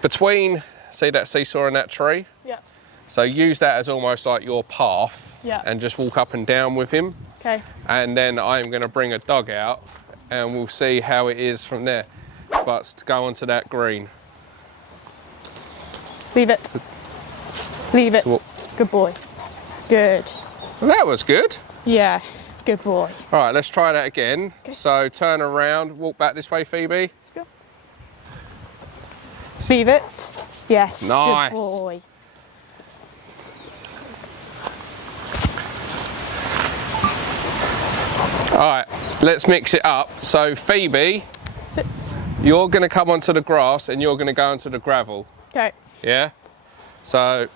between, see that seesaw and that tree? Yeah. So use that as almost like your path. Yeah. And just walk up and down with him. Okay. And then I'm going to bring a dog out and we'll see how it is from there. But to go onto that green. Leave it. Leave it. Good boy. Good. Well, that was good. Yeah. Good boy. All right, let's try that again. Okay. So turn around, walk back this way, Phoebe. Let's go. Leave it. Yes. Nice. Good boy. All right, let's mix it up. So Phoebe, Sit. you're going to come onto the grass and you're going to go onto the gravel. Okay. Yeah? So,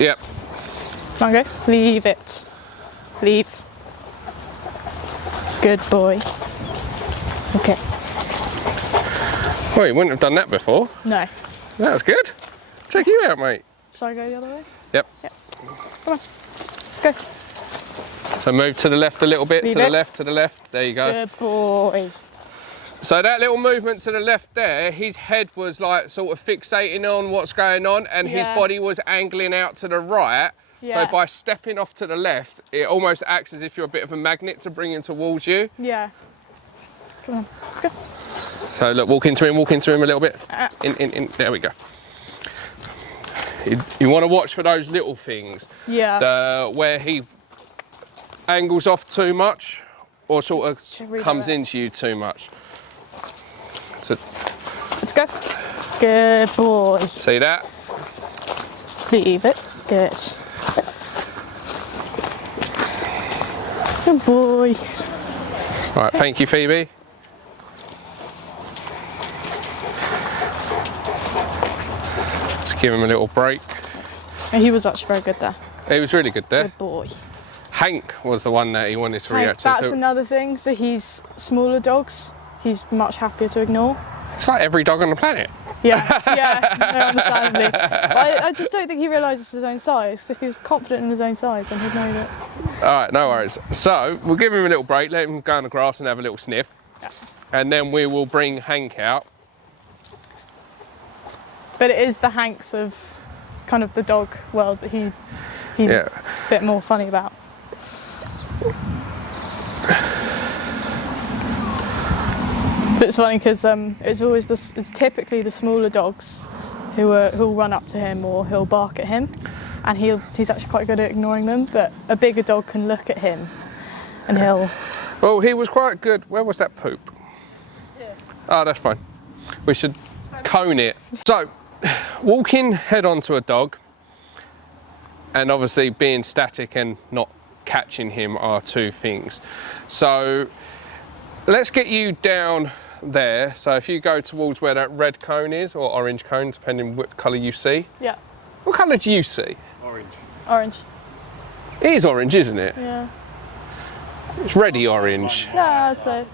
yep. Mango. Leave it. Leave. Good boy. Okay. Well, you wouldn't have done that before. No. That was good. Check you out, mate. Shall I go the other way? Yep. Come on. Let's go. So move to the left a little bit, Leave to the it. left, to the left. There you go. Good boy. So that little movement to the left there, his head was like sort of fixating on what's going on and his Yeah. body was angling out to the right. Yeah. So by stepping off to the left, it almost acts as if you're a bit of a magnet to bring him towards you. Yeah. Come on. Let's go. So look, walk into him a little bit. In. There we go. You want to watch for those little things. Yeah. Where he angles off too much or sort of Just comes redirect. into you too much. So Let's go. Good boy. see that? Leave it. Good. Good boy. All right, thank you, Phoebe. Just give him a little break. He was actually very good there. He was really good there. Good boy. Hank was the one that he wanted to Hey, react to. that's So another thing. So he's smaller dogs. He's much happier to ignore. it's like every dog on the planet. Yeah, yeah, no, understandably. But I just don't think he realises his own size. If he was confident in his own size, then he'd know that. All right, no worries. So we'll give him a little break, let him go on the grass and have a little sniff. Yeah. And then we will bring Hank out. But it is the Hanks of kind of the dog world that he's Yeah. a bit more funny about. But it's funny because it's typically the smaller dogs who'll run up to him or he'll bark at him, and he's actually quite good at ignoring them. But a bigger dog can look at him, and he'll. Well, he was quite good. Where was that poop? Here. Oh, that's fine. We should cone it. So, walking head onto a dog and obviously being static and not catching him are two things. So, let's get you down there. So if you go towards where that red cone is, or orange cone, depending what colour you see. Yeah. What colour do you see? Orange. Orange. It is orange, isn't it? Yeah. It's reddy orange. No, I'd say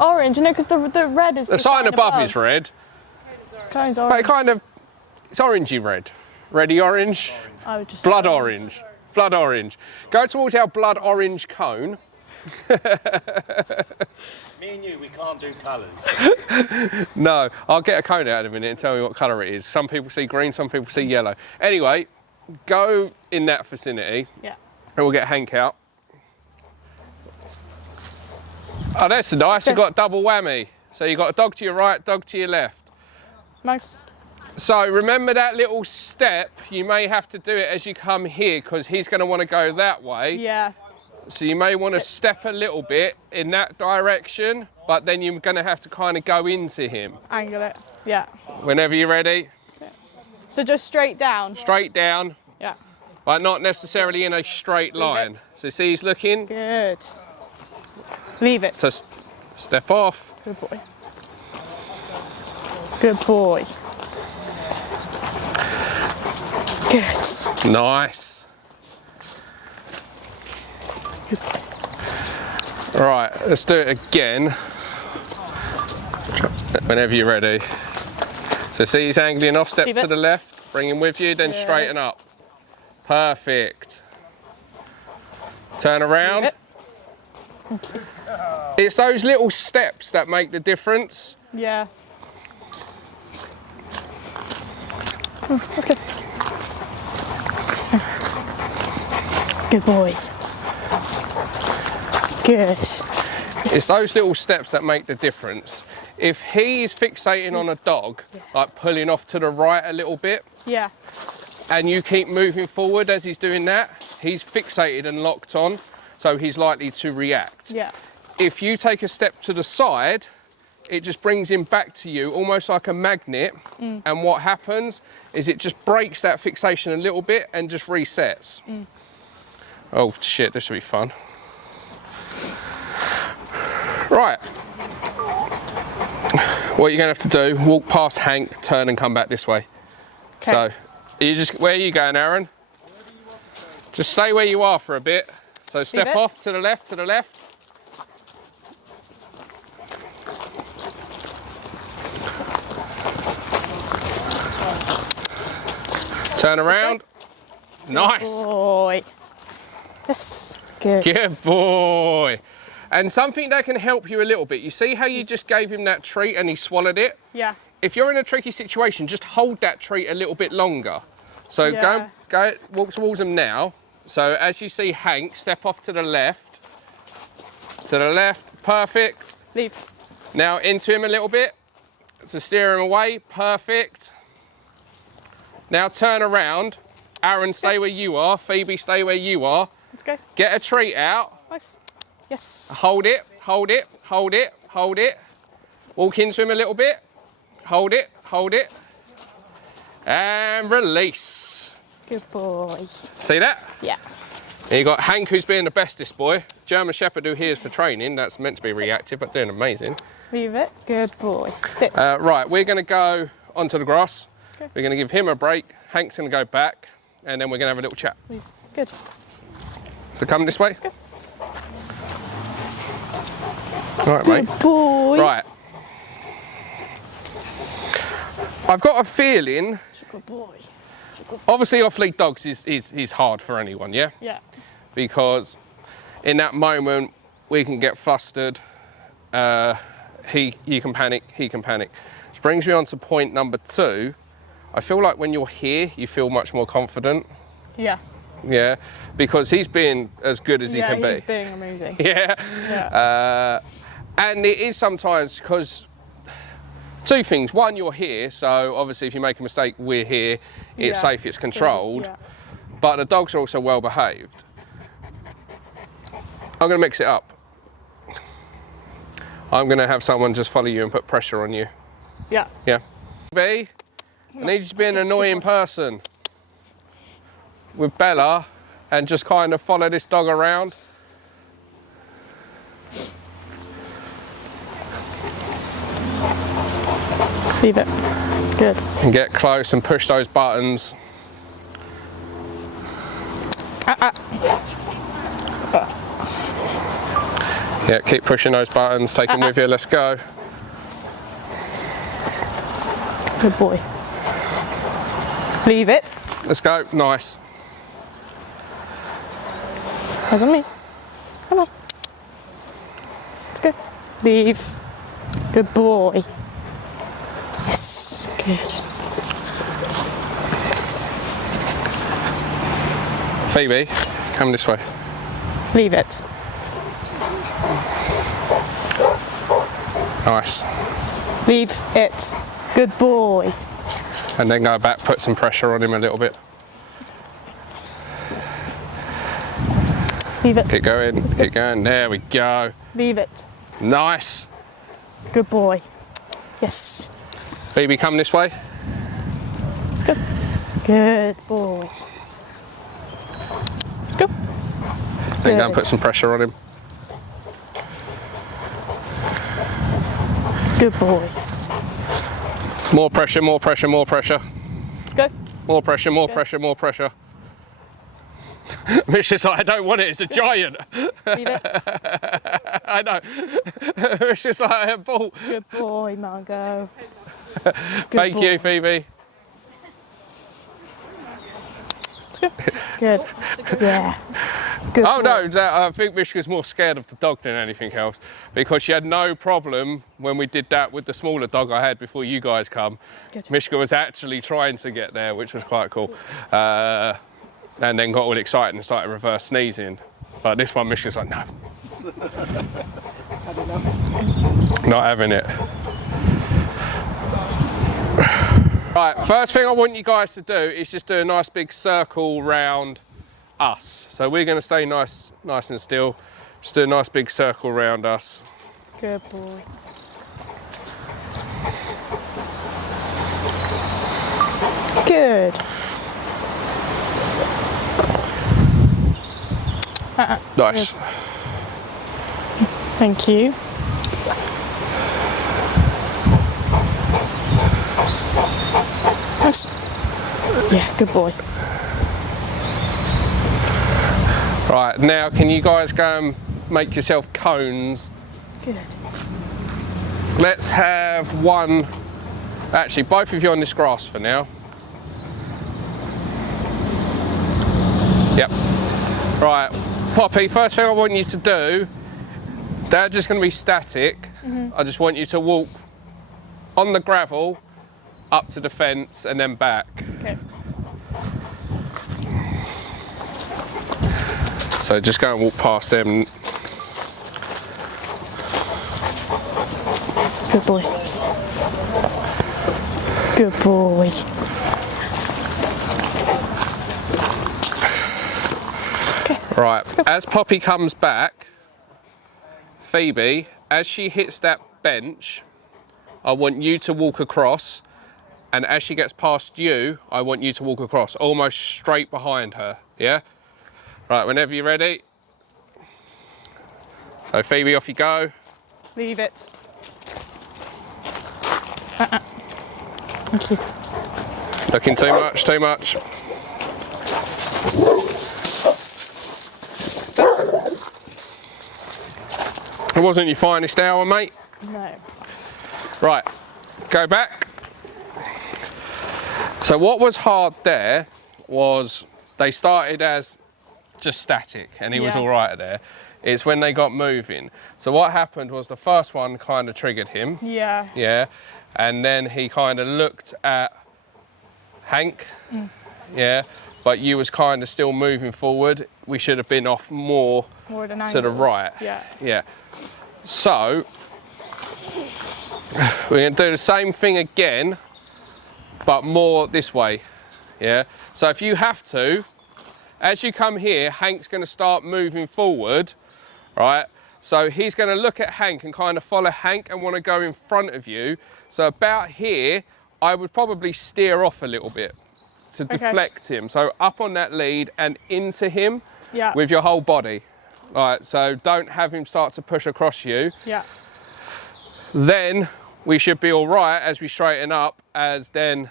orange. You know, because the red is The sign above is red. Cone's But it orange. kind of, it's orangey red. Reddy orange. I would just Blood say orange. Blood orange. Go towards our blood orange cone. Me and you, we can't do colours. No, I'll get a cone out in a minute and tell me what colour it is. Some people see green, some people see yellow. Anyway, go in that vicinity. Yeah. And we'll get Hank out. Oh, that's nice. You've got double whammy. So you've got a dog to your right, dog to your left. Nice. So remember that little step, you may have to do it as you come here because he's going to want to go that way. Yeah. So you may want to step a little bit in that direction, but then you're going to have to kind of go into him. Angle it. Yeah. Whenever you're ready. So just straight down. Straight down, Yeah. but not necessarily in a straight line. it. So see he's looking? Good. Leave it. So step off. Good boy. Good boy. Good. Nice. Right, let's do it again. Whenever you're ready. So see he's angling off, step Leave to it. the left, bring him with you, then Good. straighten up. Perfect. Turn around. Leave it. It's those little steps that make the difference. Yeah. That's good. Good boy. Good. It's those little steps that make the difference. If he's fixating on a dog, like pulling off to the right a little bit, Yeah. and you keep moving forward as he's doing that, he's fixated and locked on, so he's likely to react. Yeah. If you take a step to the side, it just brings him back to you, almost like a magnet, and what happens is it just breaks that fixation a little bit and just resets. Oh shit, this should be fun. Right. What you're gonna have to do, walk past Hank, turn and come back this way. Okay. So, where are you going, Aaron? Just stay where you are for a bit. So step it. off to the left, to the left. Turn around. Nice. Boy. Yes. Good. Good boy. And something that can help you a little bit. You see how you just gave him that treat and he swallowed it? Yeah. If you're in a tricky situation, just hold that treat a little bit longer. So Yeah. go walk towards him now. So as you see Hank, step off to the left. To the left, perfect. Leave. Now into him a little bit. So steer him away, perfect. Now turn around. Aaron, stay where you are. Phoebe, stay where you are. Let's go. Get a treat out. Nice. Yes. Hold it, hold it, hold it, hold it. Walk into him a little bit. Hold it, hold it. And release. Good boy. See that? Yeah. And you got Hank, who's being the bestest boy. German Shepherd, who here is for training. That's meant to be reactive, but doing amazing. Leave it. Good boy. Sit. Right, we're going to go onto the grass. Okay. We're going to give him a break. Hank's going to go back, and then we're going to have a little chat. Leave. Good. So come this way. Let's go. All right, mate. Good boy. Right. I've got a feeling, Good boy. obviously off-lead dogs is hard for anyone, yeah? Yeah. Because in that moment, we can get flustered. You can panic, he can panic. Which brings me on to point number 2. I feel like when you're here, you feel much more confident. Yeah. Yeah, because he's been as good as he can be. Yeah, he's being amazing. Yeah. Yeah. And it is sometimes because 2 things. One, you're here, so obviously if you make a mistake, we're here. It's Yeah. safe, it's controlled. Yeah. But the dogs are also well behaved. I'm going to mix it up. I'm going to have someone just follow you and put pressure on you. Yeah. Yeah. Phoebe, I need you to be an annoying person with Bella and just kind of follow this dog around. Leave it. Good. And get close and push those buttons. Yeah, keep pushing those buttons, take them with you, let's go. Good boy. Leave it. Let's go, nice. Eyes on me. Come on. Let's go. Leave. Good boy. Yes, good. Phoebe, come this way. Leave it. Nice. Leave it. Good boy. And then go back, put some pressure on him a little bit. Leave it. Keep going, keep going. There we go. Leave it. Nice. Good boy. Yes. Phoebe, come this way. Let's go. Good boy. Let's go. Then go and put some pressure on him. Good boy. More pressure, more pressure, more pressure. Let's go. More pressure, more pressure, more pressure. Misha's like, I don't want it, it's a giant. Leave it. I know. Misha's like, a ball. Good boy, Margot. Thank boy. you, Phoebe. Let's go. Good. Yeah. Good Oh boy. no, I think Mishka's more scared of the dog than anything else, because she had no problem when we did that with the smaller dog I had before you guys come. Good. Mishka was actually trying to get there, which was quite cool. And then got all excited and started reverse sneezing. But this one, Mishka's like, no. Not having it. Right, first thing I want you guys to do is just do a nice big circle round us. So we're going to stay nice and still. Just do a nice big circle around us. Good boy. Good. Nice. Good. Thank you. Nice. Yeah, good boy. Right, now can you guys go and make yourself cones? Good. Let's have one, actually both of you on this grass for now. Yep. Right, Poppy, first thing I want you to do, they're just going to be static. I just want you to walk on the gravel up to the fence and then back. Okay. So just go and walk past them. Good boy. Good boy. Right, as Poppy comes back, Phoebe, as she hits that bench, I want you to walk across, and as she gets past you, I want you to walk across, almost straight behind her, yeah? Right, whenever you're ready. So Phoebe, off you go. Leave it. Thank you. Looking too much, too much. It wasn't your finest hour, mate. No. Right, go back. So what was hard there was they started as just static and he was all right there. It's when they got moving. So what happened was the first one kind of triggered him. Yeah. Yeah. And then he kind of looked at Hank. Yeah. But you was kind of still moving forward. We should have been off more More than to the right. Yeah. Yeah. So we're going to do the same thing again, but more this way. Yeah. So if you have to, as you come here, Hank's going to start moving forward, right? So he's going to look at Hank and kind of follow Hank and want to go in front of you. So about here, I would probably steer off a little bit to deflect him. So up on that lead and into him with your whole body. All right, so don't have him start to push across you. Yeah. Then we should be all right as we straighten up, as then,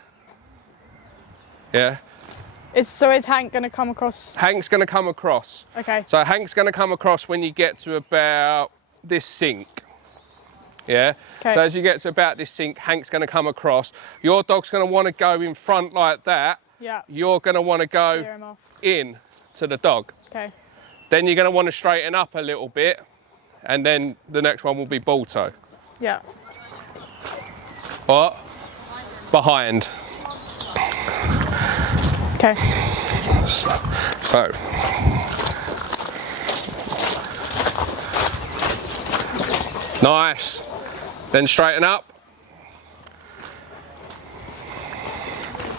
So is Hank going to come across? Hank's going to come across. Okay. So Hank's going to come across when you get to about this sink. Yeah. Okay. So as you get to about this sink, Hank's going to come across. Your dog's going to want to go in front like that. Yeah. You're going to want to go Steer him off. in to the dog. Okay. Then you're going to want to straighten up a little bit, and then the next one will be ball toe. Yeah. What? Behind. Okay. So. Nice. Then straighten up.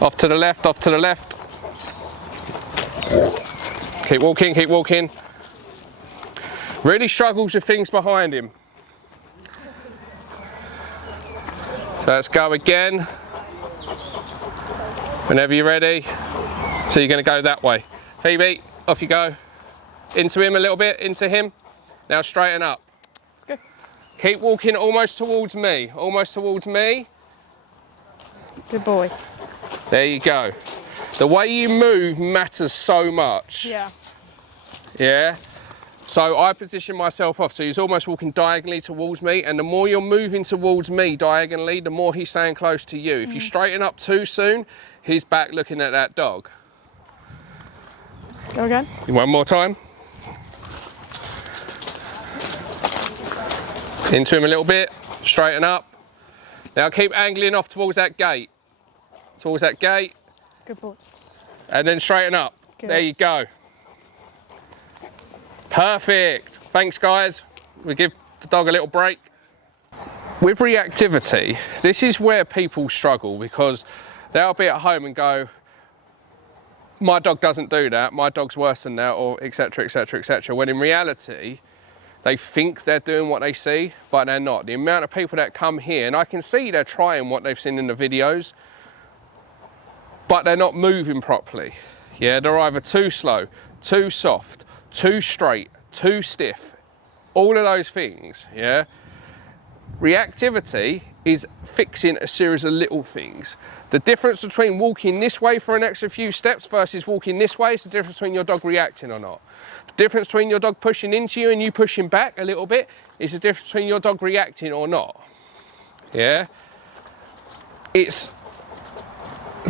Off to the left, off to the left. Keep walking, keep walking. Really struggles with things behind him. So let's go again. Whenever you're ready. So you're going to go that way. Phoebe, off you go. Into him a little bit, into him. Now straighten up. Let's go. Keep walking almost towards me, almost towards me. Good boy. There you go. The way you move matters so much. Yeah. Yeah. So I position myself off, so he's almost walking diagonally towards me, and the more you're moving towards me diagonally, the more he's staying close to you. If you straighten up too soon, he's back looking at that dog. Go again. One more time. Into him a little bit, straighten up. Now keep angling off towards that gate. Towards that gate. Good boy. And then straighten up. Good. There you go. Perfect. Thanks, guys. We give the dog a little break. With reactivity, this is where people struggle, because they'll be at home and go, my dog doesn't do that, my dog's worse than that, or etc, etc, etc. When in reality, they think they're doing what they see, but they're not. The amount of people that come here, and I can see they're trying what they've seen in the videos, but they're not moving properly. Yeah, they're either too slow, too soft, too straight, too stiff, all of those things, yeah? Reactivity is fixing a series of little things. The difference between walking this way for an extra few steps versus walking this way is the difference between your dog reacting or not. The difference between your dog pushing into you and you pushing back a little bit is the difference between your dog reacting or not. Yeah?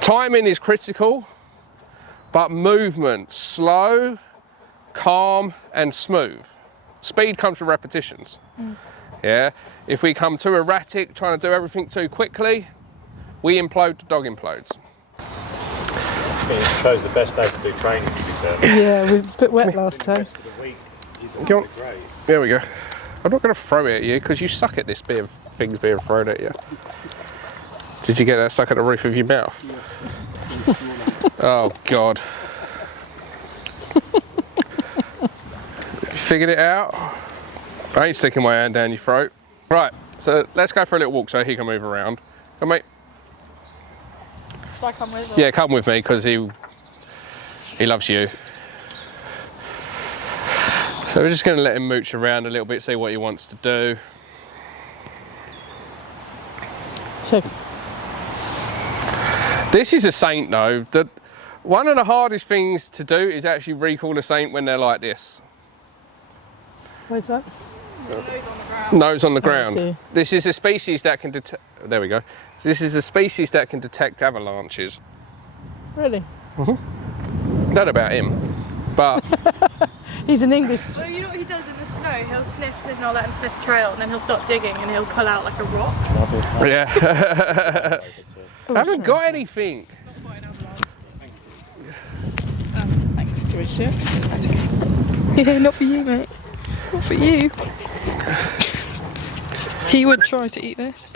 Timing is critical, but movement, slow, calm and smooth. Speed comes from repetitions. Yeah? If we come too erratic, trying to do everything too quickly, we implode, the dog implodes. It shows the best day to do training, to be fair. Yeah, we was a bit wet last The time. rest of the week is Go on. absolutely great. There we go. I'm not going to throw it at you because you suck at this bit of things being thrown at you. Did you get that stuck at the roof of your mouth? Oh, God. Figured it out? I ain't sticking my hand down your throat. Right, so let's go for a little walk so he can move around. Come, mate. Should I come with? Yeah, come with me because he loves you. So we're just going to let him mooch around a little bit, see what he wants to do. Shake. This is a saint though. One of the hardest things to do is actually recall a saint when they're like this. Where's that? Nose on the I ground. see. This is a species that can detect, there we go. This is a species that can detect avalanches. Really? Not about him, but He's an English. So you know what he does in the snow? He'll sniff, sniff, and I'll let him sniff a trail, and then he'll start digging, and he'll pull out like a rock. yeah. I haven't got anything. Thanks. Do you wish it? Yeah, not for you, mate. Not for you. He would try to eat this.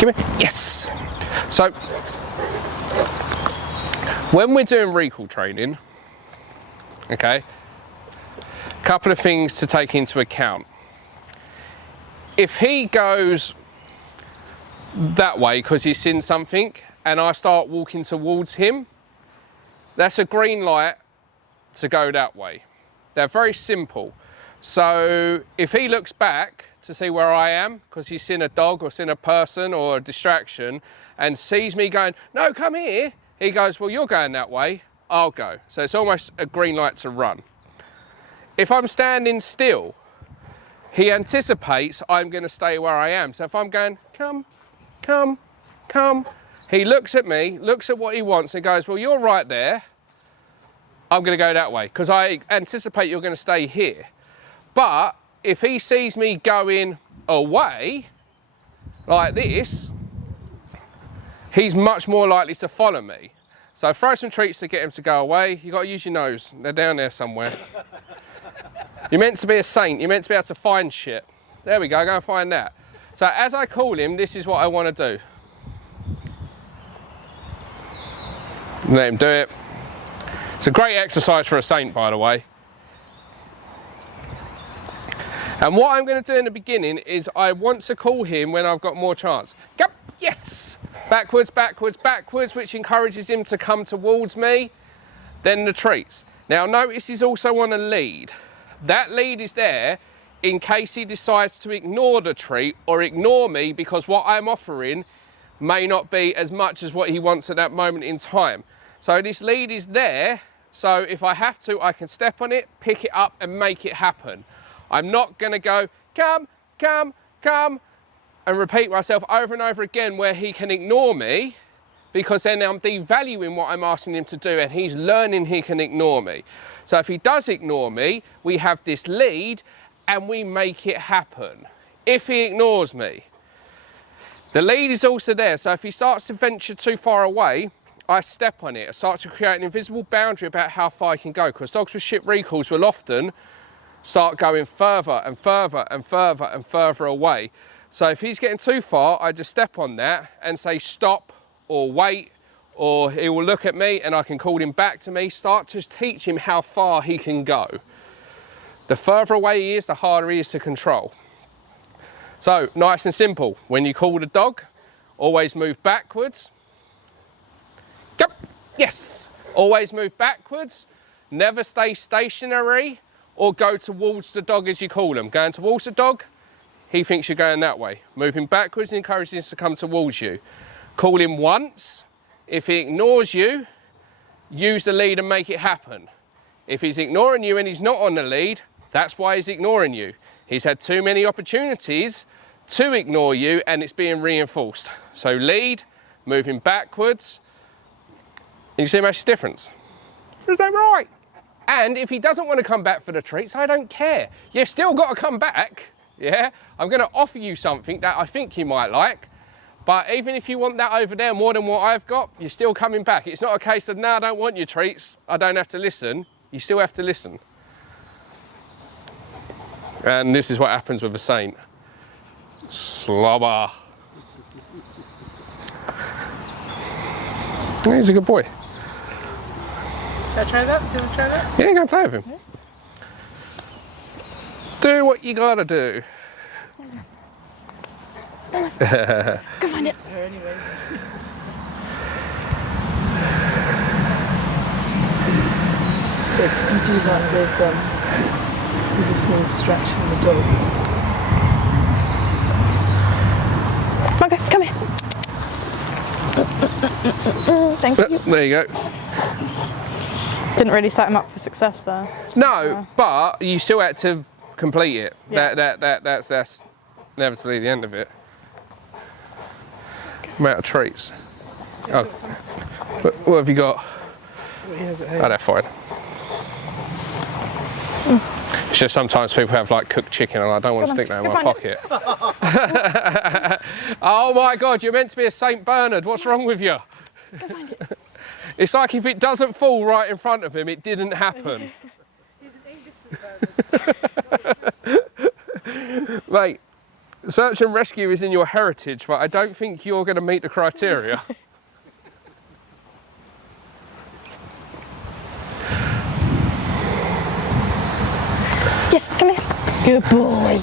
Give me, yes. So, when we're doing recall training, okay, a couple of things to take into account. If he goes that way because he's seen something and I start walking towards him, that's a green light to go that way. They're very simple. So if he looks back to see where I am because he's seen a dog or seen a person or a distraction and sees me going, no, come here, he goes, well, you're going that way, I'll go. So it's almost a green light to run. If I'm standing still, he anticipates I'm going to stay where I am. So if I'm going, come, come, come, he looks at me, looks at what he wants and goes, well, you're right there. I'm going to go that way because I anticipate you're going to stay here. But if he sees me going away like this, he's much more likely to follow me. So throw some treats to get him to go away. You've got to use your nose. They're down there somewhere. You're meant to be a saint. You're meant to be able to find shit. There we go. Go and find that. So as I call him, this is what I want to do. Let him do it. It's a great exercise for a saint, by the way. And what I'm going to do in the beginning is I want to call him when I've got more chance. Go, yes! Backwards, backwards, backwards, which encourages him to come towards me. Then the treats. Now notice he's also on a lead. That lead is there in case he decides to ignore the treat or ignore me because what I'm offering may not be as much as what he wants at that moment in time. So this lead is there, so if I have to, I can step on it, pick it up and make it happen. I'm not going to go, come, come, come, and repeat myself over and over again where he can ignore me because then I'm devaluing what I'm asking him to do and he's learning he can ignore me. So if he does ignore me, we have this lead and we make it happen. If he ignores me, the lead is also there. So if he starts to venture too far away, I step on it. I start to create an invisible boundary about how far I can go because dogs with shit recalls will often start going further and further and further and further away. So if he's getting too far, I just step on that and say stop or wait, or he will look at me and I can call him back to me, start to teach him how far he can go. The further away he is, the harder he is to control. So nice and simple, when you call the dog, always move backwards. Go, yes, always move backwards, never stay stationary or go towards the dog as you call him. Going towards the dog, he thinks you're going that way. Moving backwards encourages him to come towards you. Call him once. If he ignores you, use the lead and make it happen. If he's ignoring you and he's not on the lead, that's why he's ignoring you. He's had too many opportunities to ignore you and it's being reinforced. So lead, moving backwards. And you see how much difference? Is that right? And if he doesn't want to come back for the treats, I don't care. You've still got to come back, yeah? I'm going to offer you something that I think you might like. But even if you want that over there more than what I've got, you're still coming back. It's not a case of, no, I don't want your treats, I don't have to listen. You still have to listen. And this is what happens with a saint. Slobber. He's a good boy. Shall I try that? Do you want to try that? Yeah, go play with him. Do what you gotta do. Go find it. So if you do that with a small distraction in the dog. Okay, come here. Thank you. There you go. Didn't really set him up for success there. No, but you still had to complete it. Yeah. That's inevitably the end of it. Amount of treats. Oh, what have you got? Oh, they're fine. It's just sometimes people have like cooked chicken and I don't want to stick that in my pocket. Oh my God, you're meant to be a St. Bernard. What's wrong with you? Go find it. It's like if it doesn't fall right in front of him, it didn't happen. He's an English St. Bernard. Mate, Search and rescue is in your heritage, but I don't think you're going to meet the criteria. Yes, come here. Good boy.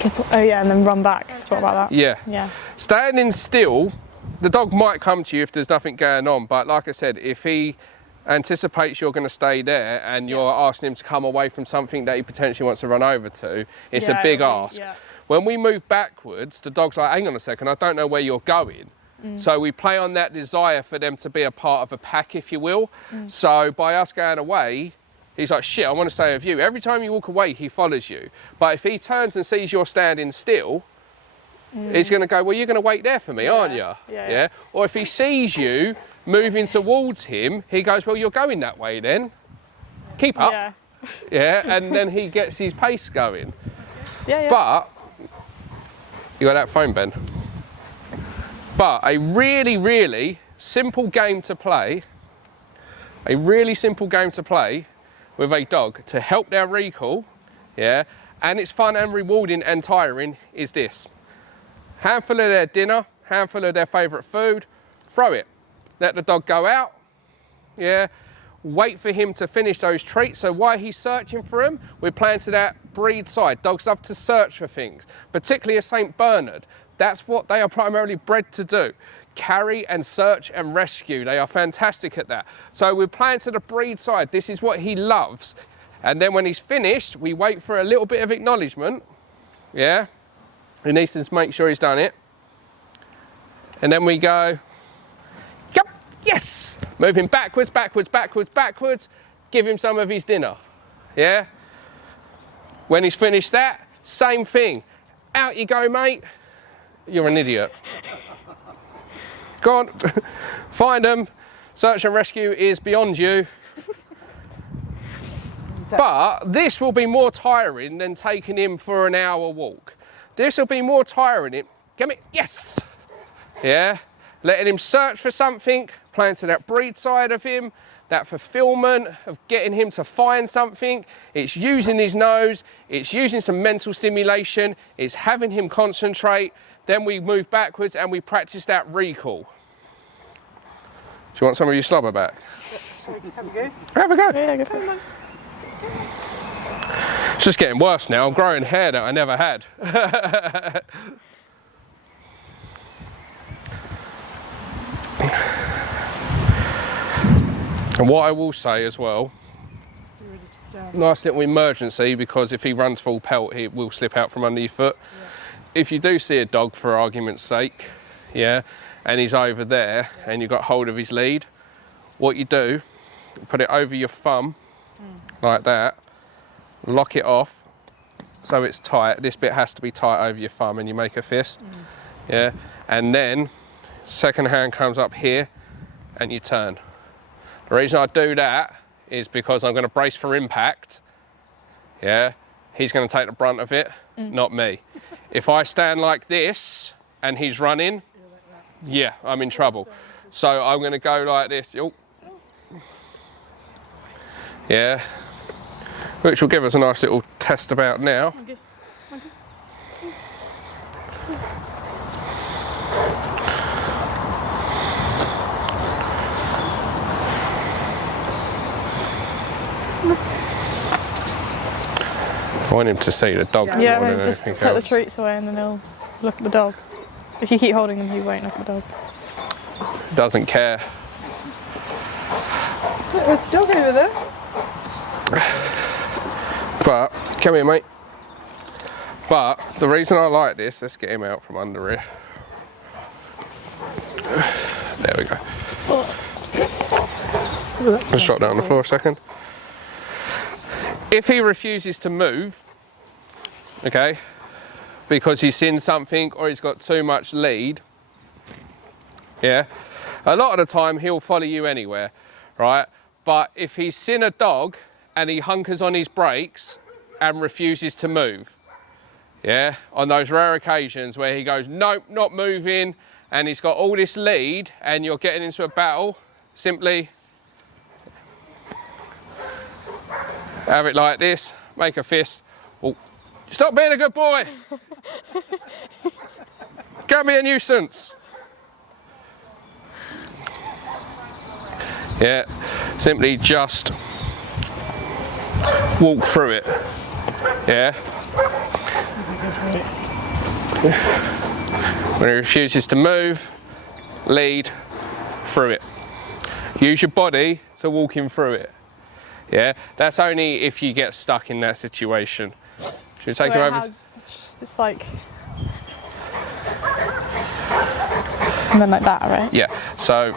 Good boy. Oh yeah, and then run back. What about that? Yeah. Yeah. Standing still, the dog might come to you if there's nothing going on, but like I said, if he anticipates you're going to stay there and you're asking him to come away from something that he potentially wants to run over to, it's a big ask. Yeah. When we move backwards, the dog's like, hang on a second, I don't know where you're going. So we play on that desire for them to be a part of a pack, if you will. So by us going away, he's like, shit, I want to stay with you. Every time you walk away, he follows you. But if he turns and sees you're standing still, he's going to go, well, you're going to wait there for me, aren't you? Yeah. Or if he sees you moving towards him, he goes, well, you're going that way then. Keep up. Yeah. And then he gets his pace going. But, you got that phone, Ben? But a really, really simple game to play, with a dog to help their recall, yeah, and it's fun and rewarding and tiring, is this. Handful of their dinner, handful of their favourite food, throw it. Let the dog go out, yeah, wait for him to finish those treats. So while he's searching for them, we're playing to that breed side. Dogs love to search for things, particularly a St. Bernard. That's what they are primarily bred to do. Carry and search and rescue. They are fantastic at that. So we're playing to the breed side. This is what he loves. And then when he's finished, we wait for a little bit of acknowledgement. Yeah. He needs to make sure he's done it. And then we go, yep, yes. Move him backwards, backwards, backwards, backwards. Give him some of his dinner. Yeah. When he's finished that, same thing. Out you go, mate. You're an idiot. Go on, find them. Search and rescue is beyond you. But this will be more tiring than taking him for an hour walk. This will be more tiring. Get me, yes. Yeah, letting him search for something, playing to that breed side of him, that fulfillment of getting him to find something. It's using his nose, it's using some mental stimulation, it's having him concentrate. Then we move backwards and we practice that recall. Do you want some of your slobber back? Have a go. Have a go. Yeah, go for it. It's just getting worse now. I'm growing hair that I never had. And what I will say as well, nice little emergency, because if he runs full pelt, he will slip out from under your foot. If you do see a dog, for argument's sake, yeah, and he's over there and you've got hold of his lead, what you do, put it over your thumb like that, lock it off so it's tight. This bit has to be tight over your thumb, and you make a fist, yeah, and then second hand comes up here and you turn. The reason I do that is because I'm going to brace for impact, yeah. He's going to take the brunt of it, not me. If I stand like this and he's running, yeah, I'm in trouble. So I'm going to go like this. Oh. Yeah, which will give us a nice little test about now. I want him to see the dog. Yeah, more then than just anything put the else. treats away and then he'll look at the dog. If you keep holding him, he won't look at the dog. Doesn't care. Look, there's a dog over there. But, come here, mate. But the reason I like this, let's get him out from under here. There we go. Let's drop down on the floor a second. If he refuses to move, okay, because he's seen something or he's got too much lead, yeah, a lot of the time he'll follow you anywhere, right? But if he's seen a dog and he hunkers on his brakes and refuses to move, yeah, on those rare occasions where he goes, nope, not moving, and he's got all this lead and you're getting into a battle, simply have it like this, make a fist, oh, Stop being a good boy. Go be a nuisance. Yeah, simply just walk through it. Yeah. When he refuses to move, lead through it. Use your body to walk him through it. Yeah, that's only if you get stuck in that situation. Should we take him over? It's like, and then like that, right? Yeah. So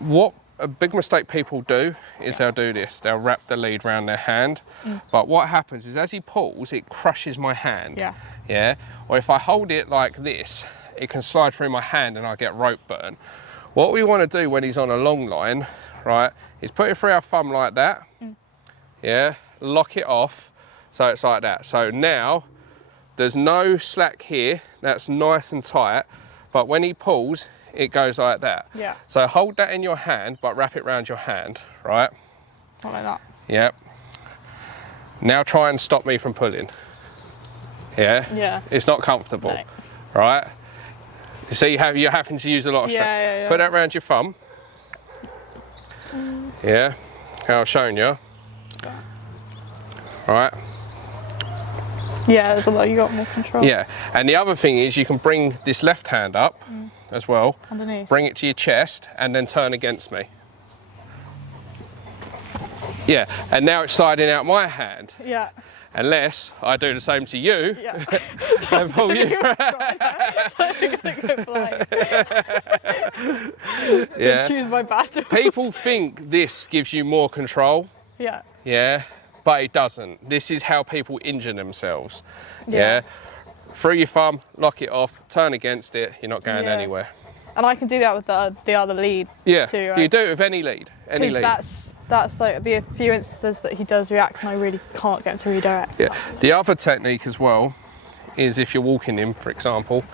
what a big mistake people do is they'll do this. They'll wrap the lead around their hand, but what happens is as he pulls, it crushes my hand. Yeah. Yeah. Or if I hold it like this, it can slide through my hand and I get rope burn. What we want to do when he's on a long line, right, is put it through our thumb like that. Yeah. Lock it off, so it's like that. So now there's no slack here. That's nice and tight. But when he pulls, it goes like that. Yeah. So hold that in your hand, but wrap it around your hand, right? Not like that. Yep. Now try and stop me from pulling. Yeah? Yeah. It's not comfortable, No. right? You see how you're having to use a lot of strength. Yeah. Put that around your thumb. Yeah, how I've shown you. Right. Yeah, there's a lot, you got more control. Yeah, and the other thing is you can bring this left hand up as well. Underneath. Bring it to your chest and then turn against me. Yeah, and now it's sliding out my hand. Yeah. Unless I do the same to you Yeah. and pull you. Yeah. Choose my battle. People think this gives you more control. Yeah. Yeah, but it doesn't. This is how people injure themselves. Yeah. Through your thumb, lock it off, turn against it, you're not going anywhere. And I can do that with the other lead Yeah, too, right? you do it with any lead, any lead. That's like the few instances that he does react and I really can't get him to redirect. Yeah. The other technique as well is if you're walking him, for example,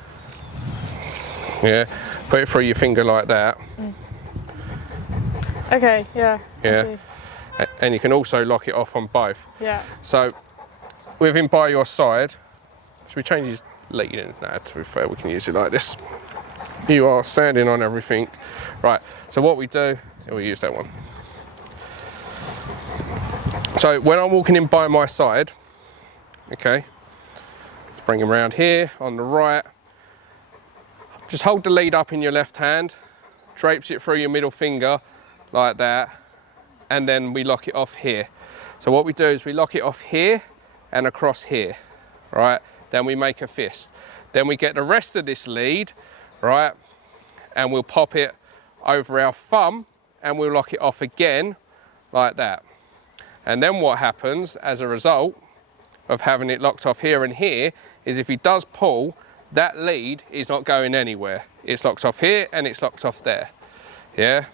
yeah, put it through your finger like that. Okay, yeah. Yeah. I see. And you can also lock it off on both. Yeah. So with him by your side, should we change his lead in? No, to be fair, we can use it like this. You are standing on everything. Right, so what we do, we'll use that one. So when I'm walking him by my side, okay, let's bring him around here on the right. Just hold the lead up in your left hand, drapes it through your middle finger like that, and then we lock it off here. So what we do is we lock it off here and across here, right? Then we make a fist. Then we get the rest of this lead, right? And we'll pop it over our thumb and we'll lock it off again like that. And then what happens as a result of having it locked off here and here is if he does pull, that lead is not going anywhere. It's locked off here and it's locked off there. Yeah?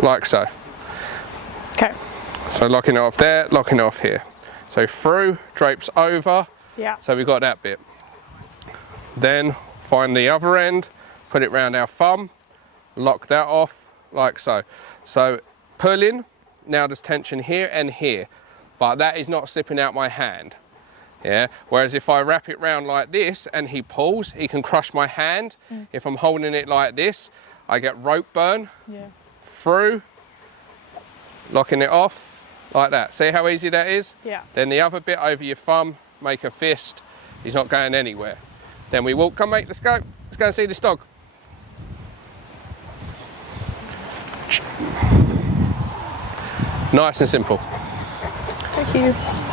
Like so. Okay. So locking it off there, locking it off here. So through, drapes over. Yeah. So we've got that bit. Then find the other end, put it round our thumb, lock that off like so. So pulling, now there's tension here and here, but that is not slipping out my hand. Yeah. Whereas if I wrap it round like this and he pulls, he can crush my hand. If I'm holding it like this, I get rope burn. Yeah. Through, locking it off like that. See how easy that is? Yeah. Then the other bit over your thumb, make a fist. He's not going anywhere. Then we walk, come mate, let's go. Let's go and see this dog. Nice and simple. Thank you.